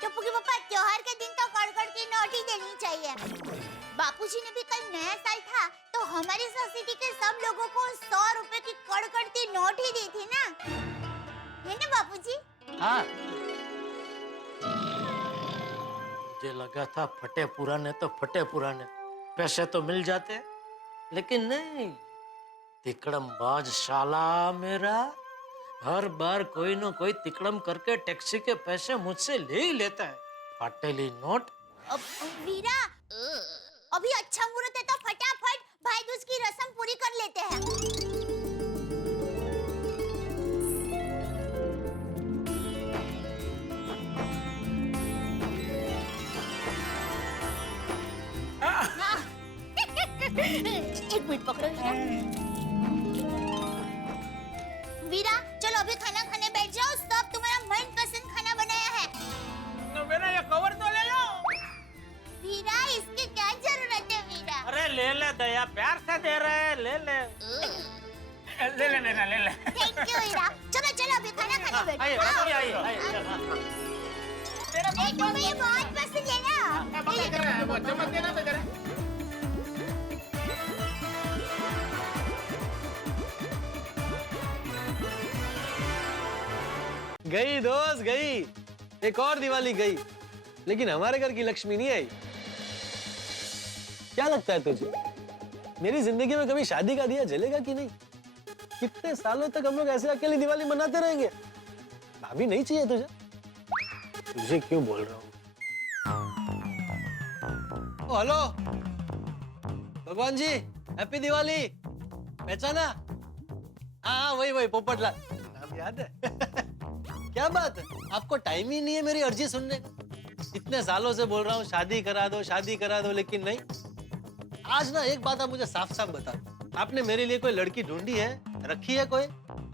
टप्पू के पापा, त्योहार के दिन तो कड़कड़ती नोट ही देनी चाहिए। बापूजी ने भी कल नया साल था तो हमारी सोसाइटी के सब लोगों को 100 रुपए की कड़कड़ती नोट ही दी थी ना, है ना बापूजी? हाँ। मुझे लगा था फटे पुराने तो फटे पुराने, पैसे तो मिल जाते, लेकिन नहीं। तिकड़म बाज शाला मेरा हर बार कोई न कोई तिकड़म करके टैक्सी के पैसे मुझसे ले ही लेता है। फाटेली नोट। अब वीरा, अभी अच्छा मुहूर्त है तो फटाफट भाई दूज की रस्म पूरी कर लेते हैं। एक मिनट पकड़ो वीरा, चलो अभी खाना खाने बैठ जाओ। सब तुम्हारा मनपसंद खाना बनाया है। तो मेरा ये कवर तो ले लो। वीरा, इसकी क्या जरूरत है वीरा? अरे ले ले दया, प्यार से दे रहे हैं, ले ले। ले ले ले ले ले। थैंक यू वीरा। चलो चलो अभी खाना खाने बैठो। आइए आइए। तुम्हें ये बहुत पसंद है ना? गई दोस्त गई, एक और दिवाली गई, लेकिन हमारे घर की लक्ष्मी नहीं आई। क्या लगता है तुझे, मेरी जिंदगी में कभी शादी का दिया जलेगा कि नहीं? कितने सालों तक हम लोग ऐसे अकेली दिवाली मनाते रहेंगे? भाभी नहीं चाहिए तुझे? तुझे क्यों बोल रहा हूँ? ओ हेलो भगवान जी, हैप्पी दिवाली। पहचाना? हाँ वही वही पोपटलाल, नाम याद है? क्या बात है, आपको टाइम ही नहीं है मेरी अर्जी सुनने का? इतने सालों से बोल रहा हूँ शादी करा दो, लेकिन नहीं। आज ना एक बात आप मुझे साफ साफ बता, आपने मेरे लिए कोई लड़की ढूंढी है, रखी है कोई?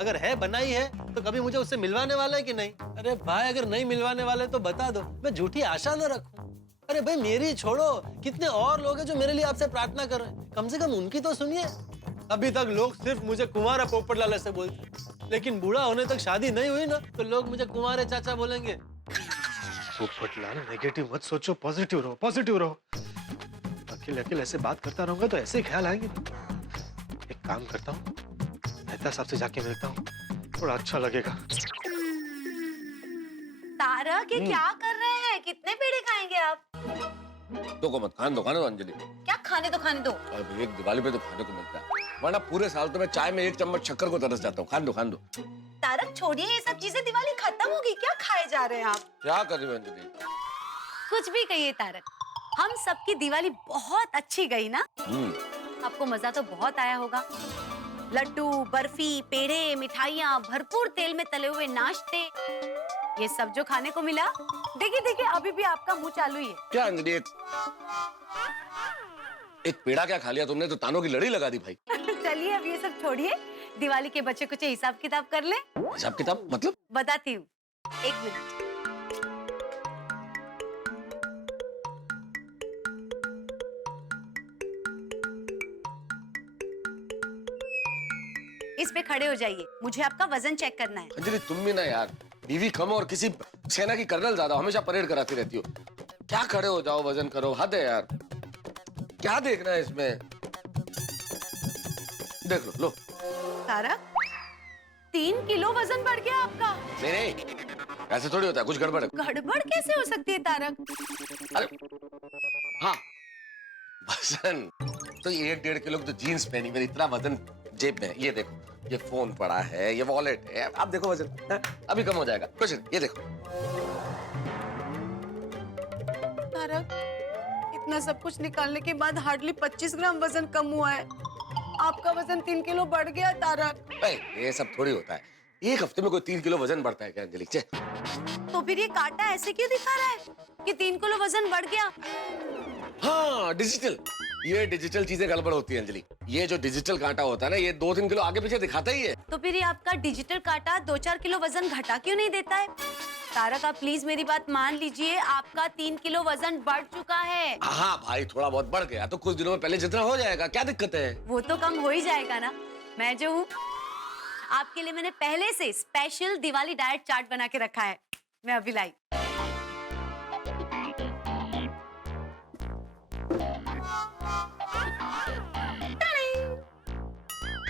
अगर है, बनाई है, तो कभी मुझे उससे मिलवाने वाला है कि नहीं? अरे भाई, अगर नहीं मिलवाने वाले तो बता दो, मैं झूठी आशा न रखूं। अरे भाई मेरी छोड़ो, कितने और लोग हैं जो मेरे लिए आपसे प्रार्थना कर रहे हैं, कम से कम उनकी तो सुनिए। अभी तक लोग सिर्फ मुझे कुंवारा पोपटलाल ऐसे बोलते, लेकिन बूढ़ा होने तक शादी नहीं हुई ना तो लोग मुझे कुंवारे चाचा बोलेंगे। पोपटलाल, नेगेटिव मत सोचो, पॉजिटिव रहो, पॉजिटिव रहो। अकेले अकेले ऐसे बात करता रहूंगा तो ऐसे ख्याल आएंगे। एक काम करता हूँ, मेहता साहब से जाके मिलता हूँ, थोड़ा अच्छा लगेगा। तारक, ये क्या कर रहे हैं? कितने पेड़े खाएंगे आप? तो को मत खाने दो अंजलि। क्या खाने दो? अब एक दिवाली पे तो खाने को मिलता है, वरना पूरे साल तो मैं चाय में 1 चम्मच शक्कर को तरस जाता हूँ। खाने दो। तारक छोड़िए ये सब चीजें, दिवाली खत्म होगी, क्या खाए जा रहे हैं आप? क्या कर रही हो अंजलि? कुछ भी कहिए तारक, हम सबकी दिवाली बहुत अच्छी गई ना? आपको मजा तो बहुत आया होगा। लड्डू, बर्फी, पेड़े, मिठाइयाँ, भरपूर तेल में तले हुए नाश्ते, ये सब जो खाने को मिला, देखिए अभी भी आपका मुंह चालू ही है। क्या अंजलि, एक पेड़ा क्या खा लिया तुमने, तो तानों की लड़ी लगा दी भाई। चलिए अब ये सब छोड़िए, दिवाली के बच्चे कुछ हिसाब किताब कर ले। हिसाब किताब मतलब? बताती हूँ, एक मिनट। इस पे खड़े हो जाइए, मुझे आपका वजन चेक करना है। अंजलि तुम भी ना यार, बीवी कम और किसी सेना की कर्नल ज्यादा, हमेशा परेड कराती रहती हो। क्या खड़े हो जाओ, वजन करो, हद है यार। क्या देखना है इसमें? देख लो। तारक, 3 किलो वजन बढ़ गया आपका। नहीं, ऐसे थोड़ी होता है, कुछ गड़बड़ है। गड़बड़ कैसे हो सकती है तारक? अरे हाँ, वजन तो 1-1.5 किलो तो जीन्स पहनी, मेरी इतना वजन जेब में। ये देखो, ये फोन पड़ा है, ये वॉलेट है, आप देखो वजन है? अभी कम हो जाएगा, कुछ नहीं, ये देखो। तारक, इतना सब कुछ निकालने के बाद हार्डली 25 ग्राम वजन कम हुआ है। आपका वजन 3 किलो बढ़ गया तारक। ये सब थोड़ी होता है, एक हफ्ते में कोई 3 किलो वजन बढ़ता है क्या अंजलि? तो फिर ये कांटा ऐसे क्यों दिखा रहा है कि 3 किलो वजन बढ़ गया? हाँ, डिजिटल, ये डिजिटल चीजें गड़बड़ होती है अंजलि। ये जो डिजिटल कांटा होता है ना, ये 2-3 किलो आगे पीछे दिखाता ही है। तो फिर ये आपका डिजिटल कांटा 2-4 किलो वजन घटा क्यों नहीं देता है? तारक, आप प्लीज मेरी बात मान लीजिए, आपका 3 किलो वजन बढ़ चुका है। हाँ भाई, थोड़ा बहुत बढ़ गया तो कुछ दिनों में पहले जितना हो जाएगा, क्या दिक्कत है? वो तो कम हो ही जाएगा ना। मैं जो हूँ, आपके लिए मैंने पहले से स्पेशल दिवाली डाइट चार्ट बना के रखा है, मैं अभी लाई।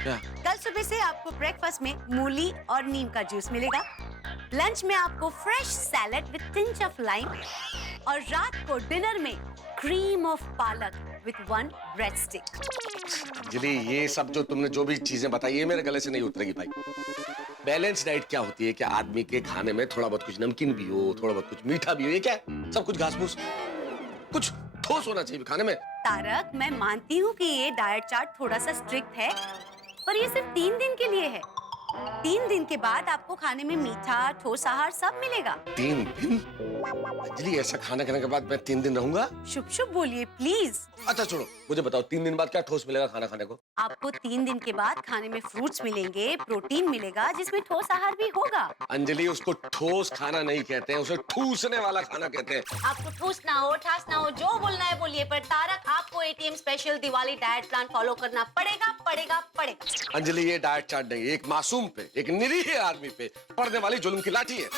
कल सुबह से आपको ब्रेकफास्ट में मूली और नीम का जूस मिलेगा, लंच में आपको fresh salad with tinge of lime, और रात को डिनर में क्रीम ऑफ पालक विथ 1 ब्रेड स्टिक। अंजलि, ये सब जो तुमने जो भी चीजें बताई ये मेरे गले से नहीं उतरेगी भाई। बैलेंस डाइट क्या होती है कि आदमी के खाने में थोड़ा बहुत कुछ नमकीन भी हो, थोड़ा बहुत कुछ मीठा भी हो, ये क्या है? सब कुछ घास फूस, कुछ ठोस होना चाहिए खाने में। तारक, मैं मानती हूँ कि ये डाइट चार्ट थोड़ा सा स्ट्रिक्ट है, पर ये सिर्फ 3 दिन के लिए है। 3 दिन के बाद आपको खाने में मीठा, ठोस आहार सब मिलेगा। 3 दिन? अंजलि, ऐसा खाना खाने के बाद मैं 3 दिन रहूंगा? शुभ शुभ बोलिए प्लीज। अच्छा छोड़ो, मुझे बताओ 3 दिन बाद क्या ठोस मिलेगा खाना खाने को? आपको 3 दिन के बाद खाने में फ्रूट्स मिलेंगे, प्रोटीन मिलेगा, जिसमें ठोस आहार भी होगा। अंजलि, उसको ठोस खाना नहीं कहते हैं, उसे ठूसने वाला खाना कहते हैं। आपको ठूस ना हो, ठास ना हो, जो बोलना है बोलिए, पर तारक आपको ATM special Diwali diet plan follow करना पड़ेगा, पड़ेगा, पड़ेगा। अंजलि, ये डाइट चार्ट नहीं, एक मासूम पे, एक निरीह आदमी पे पड़ने वाली जुल्म की लाठी है।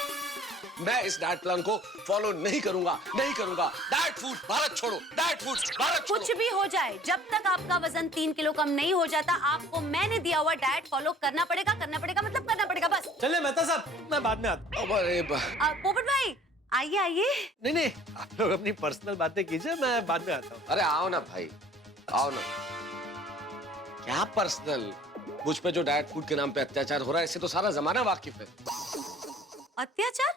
मैं इस डाइट प्लान को फॉलो नहीं करूंगा, नहीं करूंगा। डाइट फूड भारत छोड़ो, डाइट फूड भारत छोड़ो। कुछ भी हो जाए, जब तक आपका वजन 3 किलो कम नहीं हो जाता, आपको मैंने दिया हुआ डाइट फॉलो करना पड़ेगा, मतलब करना पड़ेगा बस। चलिए मेहता साहब, मैं बाद में आता हूँ। अरे पोपट भाई, आइए आइए। नहीं, आप लोग अपनी पर्सनल बातें कीजिए, मैं बाद में आता हूँ। अरे आओ ना भाई, आओ ना। क्या पर्सनल? मुझ पे जो डाइट फूड के नाम पे अत्याचार हो रहा है, इससे तो सारा जमाना वाकिफ है। अत्याचार?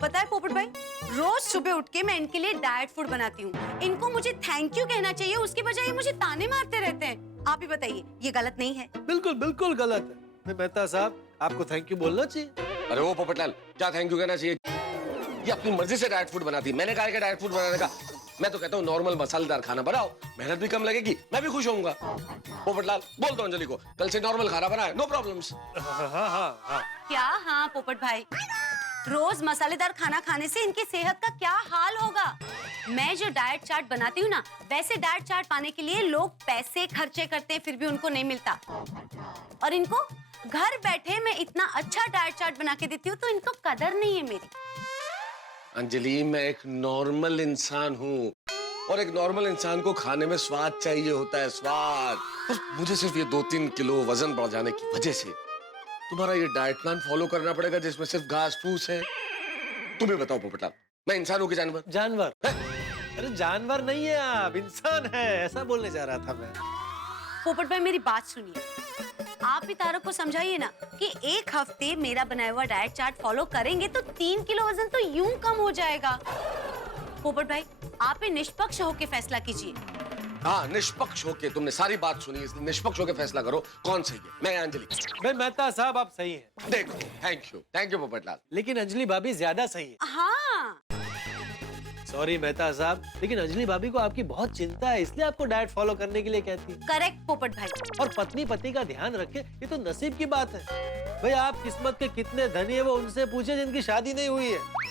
पता है पोपट भाई, रोज सुबह उठ के मैं इनके लिए डाइट फूड बनाती हूँ। इनको मुझे थैंक यू कहना चाहिए, उसके बजाय ये मुझे ताने मारते रहते हैं। आप ही बताइए, ये गलत नहीं है? बिल्कुल बिल्कुल गलत है। मेहता साहब, आपको थैंक यू बोलना चाहिए। अरे वो पोपटलाल, क्या थैंक यू कहना चाहिए? ये अपनी मर्जी से डाइट फूड बनाती है, मैंने कहा कि डाइट फूड बनाने का। मैं तो कहता हूँ नॉर्मल मसालेदार खाना बनाओ, मेहनत भी कम लगेगी, मैं भी खुश होऊंगा। पोपटलाल, बोल दो अंजलि को कल से नॉर्मल खाना बनाए, नो प्रॉब्लम्स। हाँ। क्या हाँ पोपट भाई, रोज मसालेदार खाना खाने से इनकी सेहत का क्या हाल होगा। मैं जो डाइट चार्ट बनाती हूँ ना, वैसे डाइट चार्ट पाने के लिए लोग पैसे खर्चे करते हैं, फिर भी उनको नहीं मिलता। और इनको घर बैठे मैं इतना अच्छा डाइट चार्ट बना के देती हूँ, तो इनको कदर नहीं है मेरी। अंजलि, मैं एक नॉर्मल इंसान हूँ, और एक नॉर्मल इंसान को खाने में स्वाद चाहिए होता है, स्वाद। और मुझे सिर्फ ये 2-3 किलो वजन बढ़ जाने की वजह से तुम्हारा ये डाइट प्लान फॉलो करना पड़ेगा, जिसमें सिर्फ घास फूस है। तुम्हें बताओ पोपटलाल, मैं इंसान हूँ कि जानवर? जानवर? अरे जानवर नहीं है आप, इंसान है, ऐसा बोलने जा रहा था मैं। पोपट भाई, मेरी बात सुनिए। आप भी तारक को समझाइए ना कि 1 हफ्ते मेरा बनाया हुआ डाइट चार्ट फॉलो करेंगे तो 3 किलो वजन तो यूं कम हो जाएगा। पोपट भाई, आप ही निष्पक्ष होकर फैसला कीजिए। हाँ, निष्पक्ष होके, तुमने सारी बात सुनी, इसलिए निष्पक्ष होके फैसला करो कौन सही है, मैं या अंजलि। भाई मेहता साहब, आप सही हैं। देखो, थैंक यू पोपटलाल। लेकिन अंजलि भाभी ज्यादा सही है। हाँ। सॉरी मेहता साहब, लेकिन अंजलि भाभी को आपकी बहुत चिंता है, इसलिए आपको डाइट फॉलो करने के लिए कहती है। करेक्ट पोपट भाई। और पत्नी पति का ध्यान रखे, ये तो नसीब की बात है। भाई आप किस्मत के कितने धनी है वो उनसे पूछे जिनकी शादी नहीं हुई है।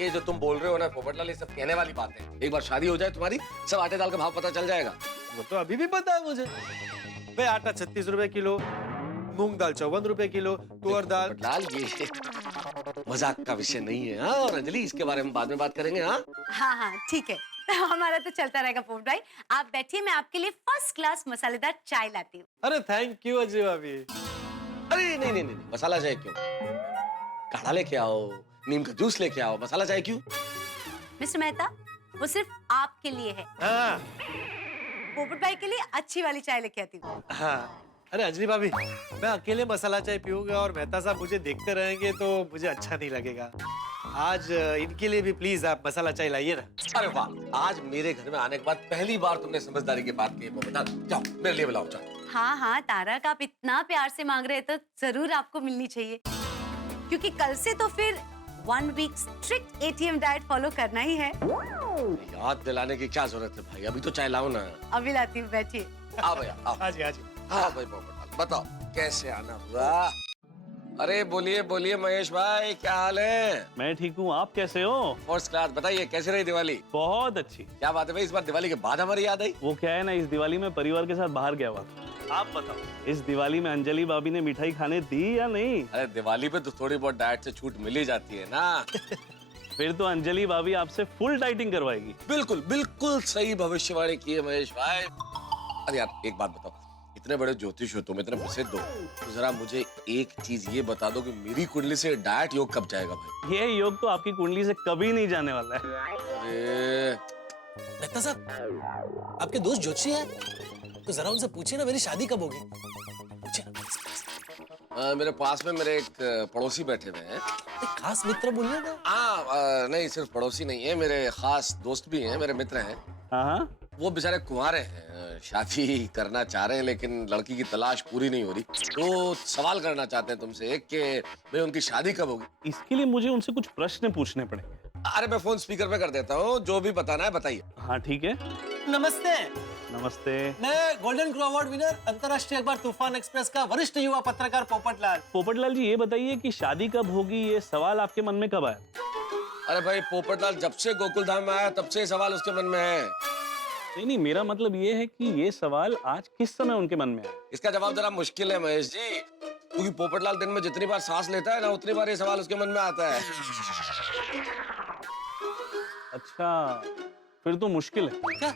ये जो तुम बोल रहे हो ना पोपटलाल, ये सब कहने वाली बात है। एक बार शादी हो जाए तुम्हारी, सब आटे दाल का भाव पता चल जाएगा। वो तो अभी भी पता है मुझे। भाई आटा 36 रुपए किलो, मूंग दाल 54 रुपए किलो, तुअर दाल। पोपटलाल, ये मजाक का विषय नहीं है। हाँ, और अंजलि, इसके बारे में बाद में बात करेंगे। हाँ, ठीक है। हमारा तो चलता रहेगा पोपट भाई। आप बैठिए, मैं आपके लिए फर्स्ट क्लास मसालेदार चाय लाती हूँ। अरे थैंक यू अजय भाभी। अरे नहीं, मसाला चाय क्यों? काढ़ा लेके आओ, नीम का जूस लेके आओ, मसाला चाय क्यों? मिस्टर मेहता, वो सिर्फ आपके लिए है। हाँ। पोपट भाई के लिए अच्छी वाली चाय लेके आती हूँ। हाँ। अरे अंजलि भाभी, मैं अकेले मसाला चाय पीऊंगा और मेहता साहब मुझे देखते रहेंगे तो मुझे अच्छा नहीं लगेगा। आज इनके लिए भी प्लीज आप मसाला चाय लाइए ना। अरे वाह, आज मेरे घर में आने के बाद पहली बार तुमने समझदारी की बात की। पोपटलाल, जाओ मेरे लिए बुलाओ चाय। हाँ, तारक, आप इतना प्यार से मांग रहे हैं तो जरूर आपको मिलनी चाहिए, क्योंकि कल से तो फिर 1 week strict ATM diet follow करना ही है। याद दिलाने की क्या जरूरत है भाई, अभी तो चाय लाओ ना। अभी लाती हूँ, बैठिए। आओ भैया, आओ। हाँ जी। हाँ भाई पोपटलाल, बताओ कैसे आना हुआ? अरे बोलिए महेश भाई, क्या हाल है? मैं ठीक हूँ, आप कैसे हो? First class. बताइए कैसे रही दिवाली? बहुत अच्छी। क्या बात है भाई, इस बार दिवाली के बाद हमारी याद आई? वो क्या है ना, इस दिवाली में परिवार के साथ बाहर गया हुआ। आप बताओ, इस दिवाली में अंजलि भाभी ने मिठाई खाने दी या नहीं? अरे दिवाली पे तो थोड़ी बहुत डाइट से छूट मिल ही जाती है ना। फिर तो अंजलि भाभी आपसे फुल डाइटिंग करवाएगी। बिल्कुल सही भविष्यवाणी की है महेश भाई। अरे यार एक बात बताओ, इतने बड़े ज्योतिष हो तुम, इतने प्रसिद्ध हो, तो जरा मुझे एक चीज ये बता दो कि मेरी कुंडली से डायट योग कब जाएगा भाई? ये योग तो आपकी कुंडली से कभी नहीं जाने वाला है। अरे मेहता साहब, आपके दोस्त ज्योतिषी हैं, तो जरा उनसे पूछिए ना मेरी शादी कब होगी। मेरे पास में मेरे एक पड़ोसी बैठे हुए हैं। एक खास मित्र बोलिए ना। नहीं, सिर्फ पड़ोसी नहीं है, मेरे खास दोस्त भी हैं, मेरे मित्र हैं। हाँ, वो बेचारे कुंवारे हैं, शादी करना चाह रहे हैं लेकिन लड़की की तलाश पूरी नहीं हो रही, तो सवाल करना चाहते हैं तुमसे एक कि भाई उनकी शादी कब होगी? इसके लिए मुझे उनसे कुछ प्रश्न पूछने पड़ेंगे। अरे मैं फोन स्पीकर पे कर देता हूँ, जो भी बताना है बताइए। हाँ ठीक है। नमस्ते। नमस्ते। मैं गोल्डन क्रो अवार्ड विनर अंतर्राष्ट्रीय अखबार तूफान एक्सप्रेस का वरिष्ठ युवा पत्रकार पोपटलाल। पोपटलाल जी, ये बताइए कि शादी कब होगी, ये सवाल आपके मन में कब आया? अरे भाई पोपटलाल जब से गोकुल धाम में आया तब से ये सवाल उसके मन में है। नहीं, मेरा मतलब ये है कि ये सवाल आज किस समय उनके मन में आया? इसका जवाब जरा मुश्किल है महेश जी, क्योंकि पोपटलाल दिन में जितनी बार सांस लेता है ना उतनी बार ये सवाल उसके मन में आता है। अच्छा, फिर तो मुश्किल है। क्या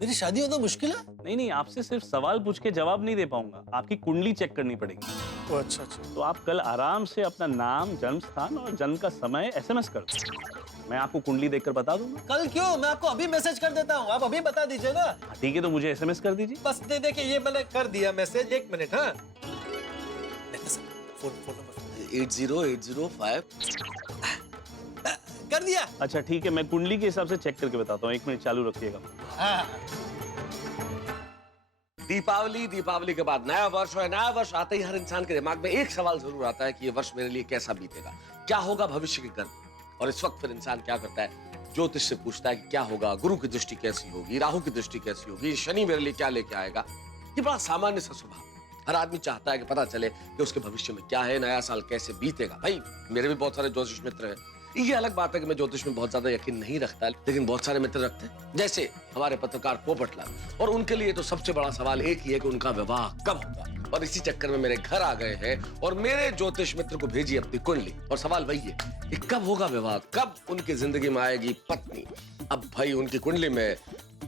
मेरी शादी होना मुश्किल है? नहीं, आपसे सिर्फ सवाल पूछ के जवाब नहीं दे पाऊंगा, आपकी कुंडली चेक करनी पड़ेगी। अच्छा। तो आप कल आराम से अपना नाम, जन्म स्थान और जन्म का समय SMS कर दो, मैं आपको कुंडली देखकर बता दूंगा। कल क्यों, मैं आपको अभी मैसेज कर देता हूँ, आप अभी बता दीजिए ना। ठीक है, तो मुझे SMS कर दीजिए। बस दे देखिए, ये मैंने कर दिया मैसेज, 1 मिनट। हाँ, फोन नंबर 80805 कर दिया। अच्छा ठीक है, मैं कुंडली के हिसाब से चेक करके बताता हूँ, 1 मिनट चालू रखिएगा। दीपावली के बाद नया वर्ष है। नया वर्ष आते ही हर इंसान के दिमाग में एक सवाल जरूर आता है कि ये वर्ष मेरे लिए कैसा बीतेगा, क्या होगा भविष्य के कर्म। और इस वक्त फिर इंसान क्या करता है, ज्योतिष से पूछता है कि क्या होगा, गुरु की दृष्टि कैसी होगी, राहु की दृष्टि कैसी होगी, शनि मेरे लिए क्या लेके आएगा। ये बड़ा सामान्य सा स्वभाव, हर आदमी चाहता है कि पता चले कि उसके भविष्य में क्या है, नया साल कैसे बीतेगा। भाई मेरे भी बहुत सारे ज्योतिष मित्र हैं, ये अलग बात है कि मैं ज्योतिष में बहुत ज्यादा यकीन नहीं रखता, लेकिन बहुत सारे मित्र रखते हैं, जैसे हमारे पत्रकार पोपटलाल। और उनके लिए तो सबसे बड़ा सवाल एक ही है कि उनका विवाह कब होगा। और इसी चक्कर में मेरे घर आ गए हैं और मेरे ज्योतिष मित्र को भेजी अपनी कुंडली, और सवाल वही है कि कब होगा विवाह, कब उनकी जिंदगी में आएगी पत्नी। अब भाई उनकी कुंडली में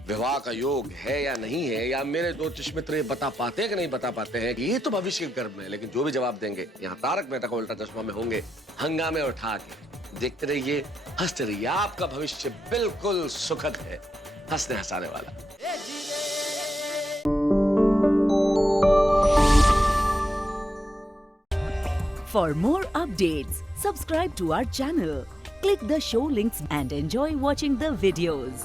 विवाह का योग है या नहीं है, या मेरे ज्योतिष मित्र ये बता पाते हैं कि नहीं बता पाते हैं, ये तो भविष्य के गर्भ में है। लेकिन जो भी जवाब देंगे यहाँ तारक मेहता का उल्टा चश्मा में होंगे हंगामे और ठाके। देखते रहिए, हंसते रहिए, आपका भविष्य बिल्कुल सुखद है, हंसने हंसाने वाला। For more updates, subscribe to our channel, click the show links and enjoy watching the videos.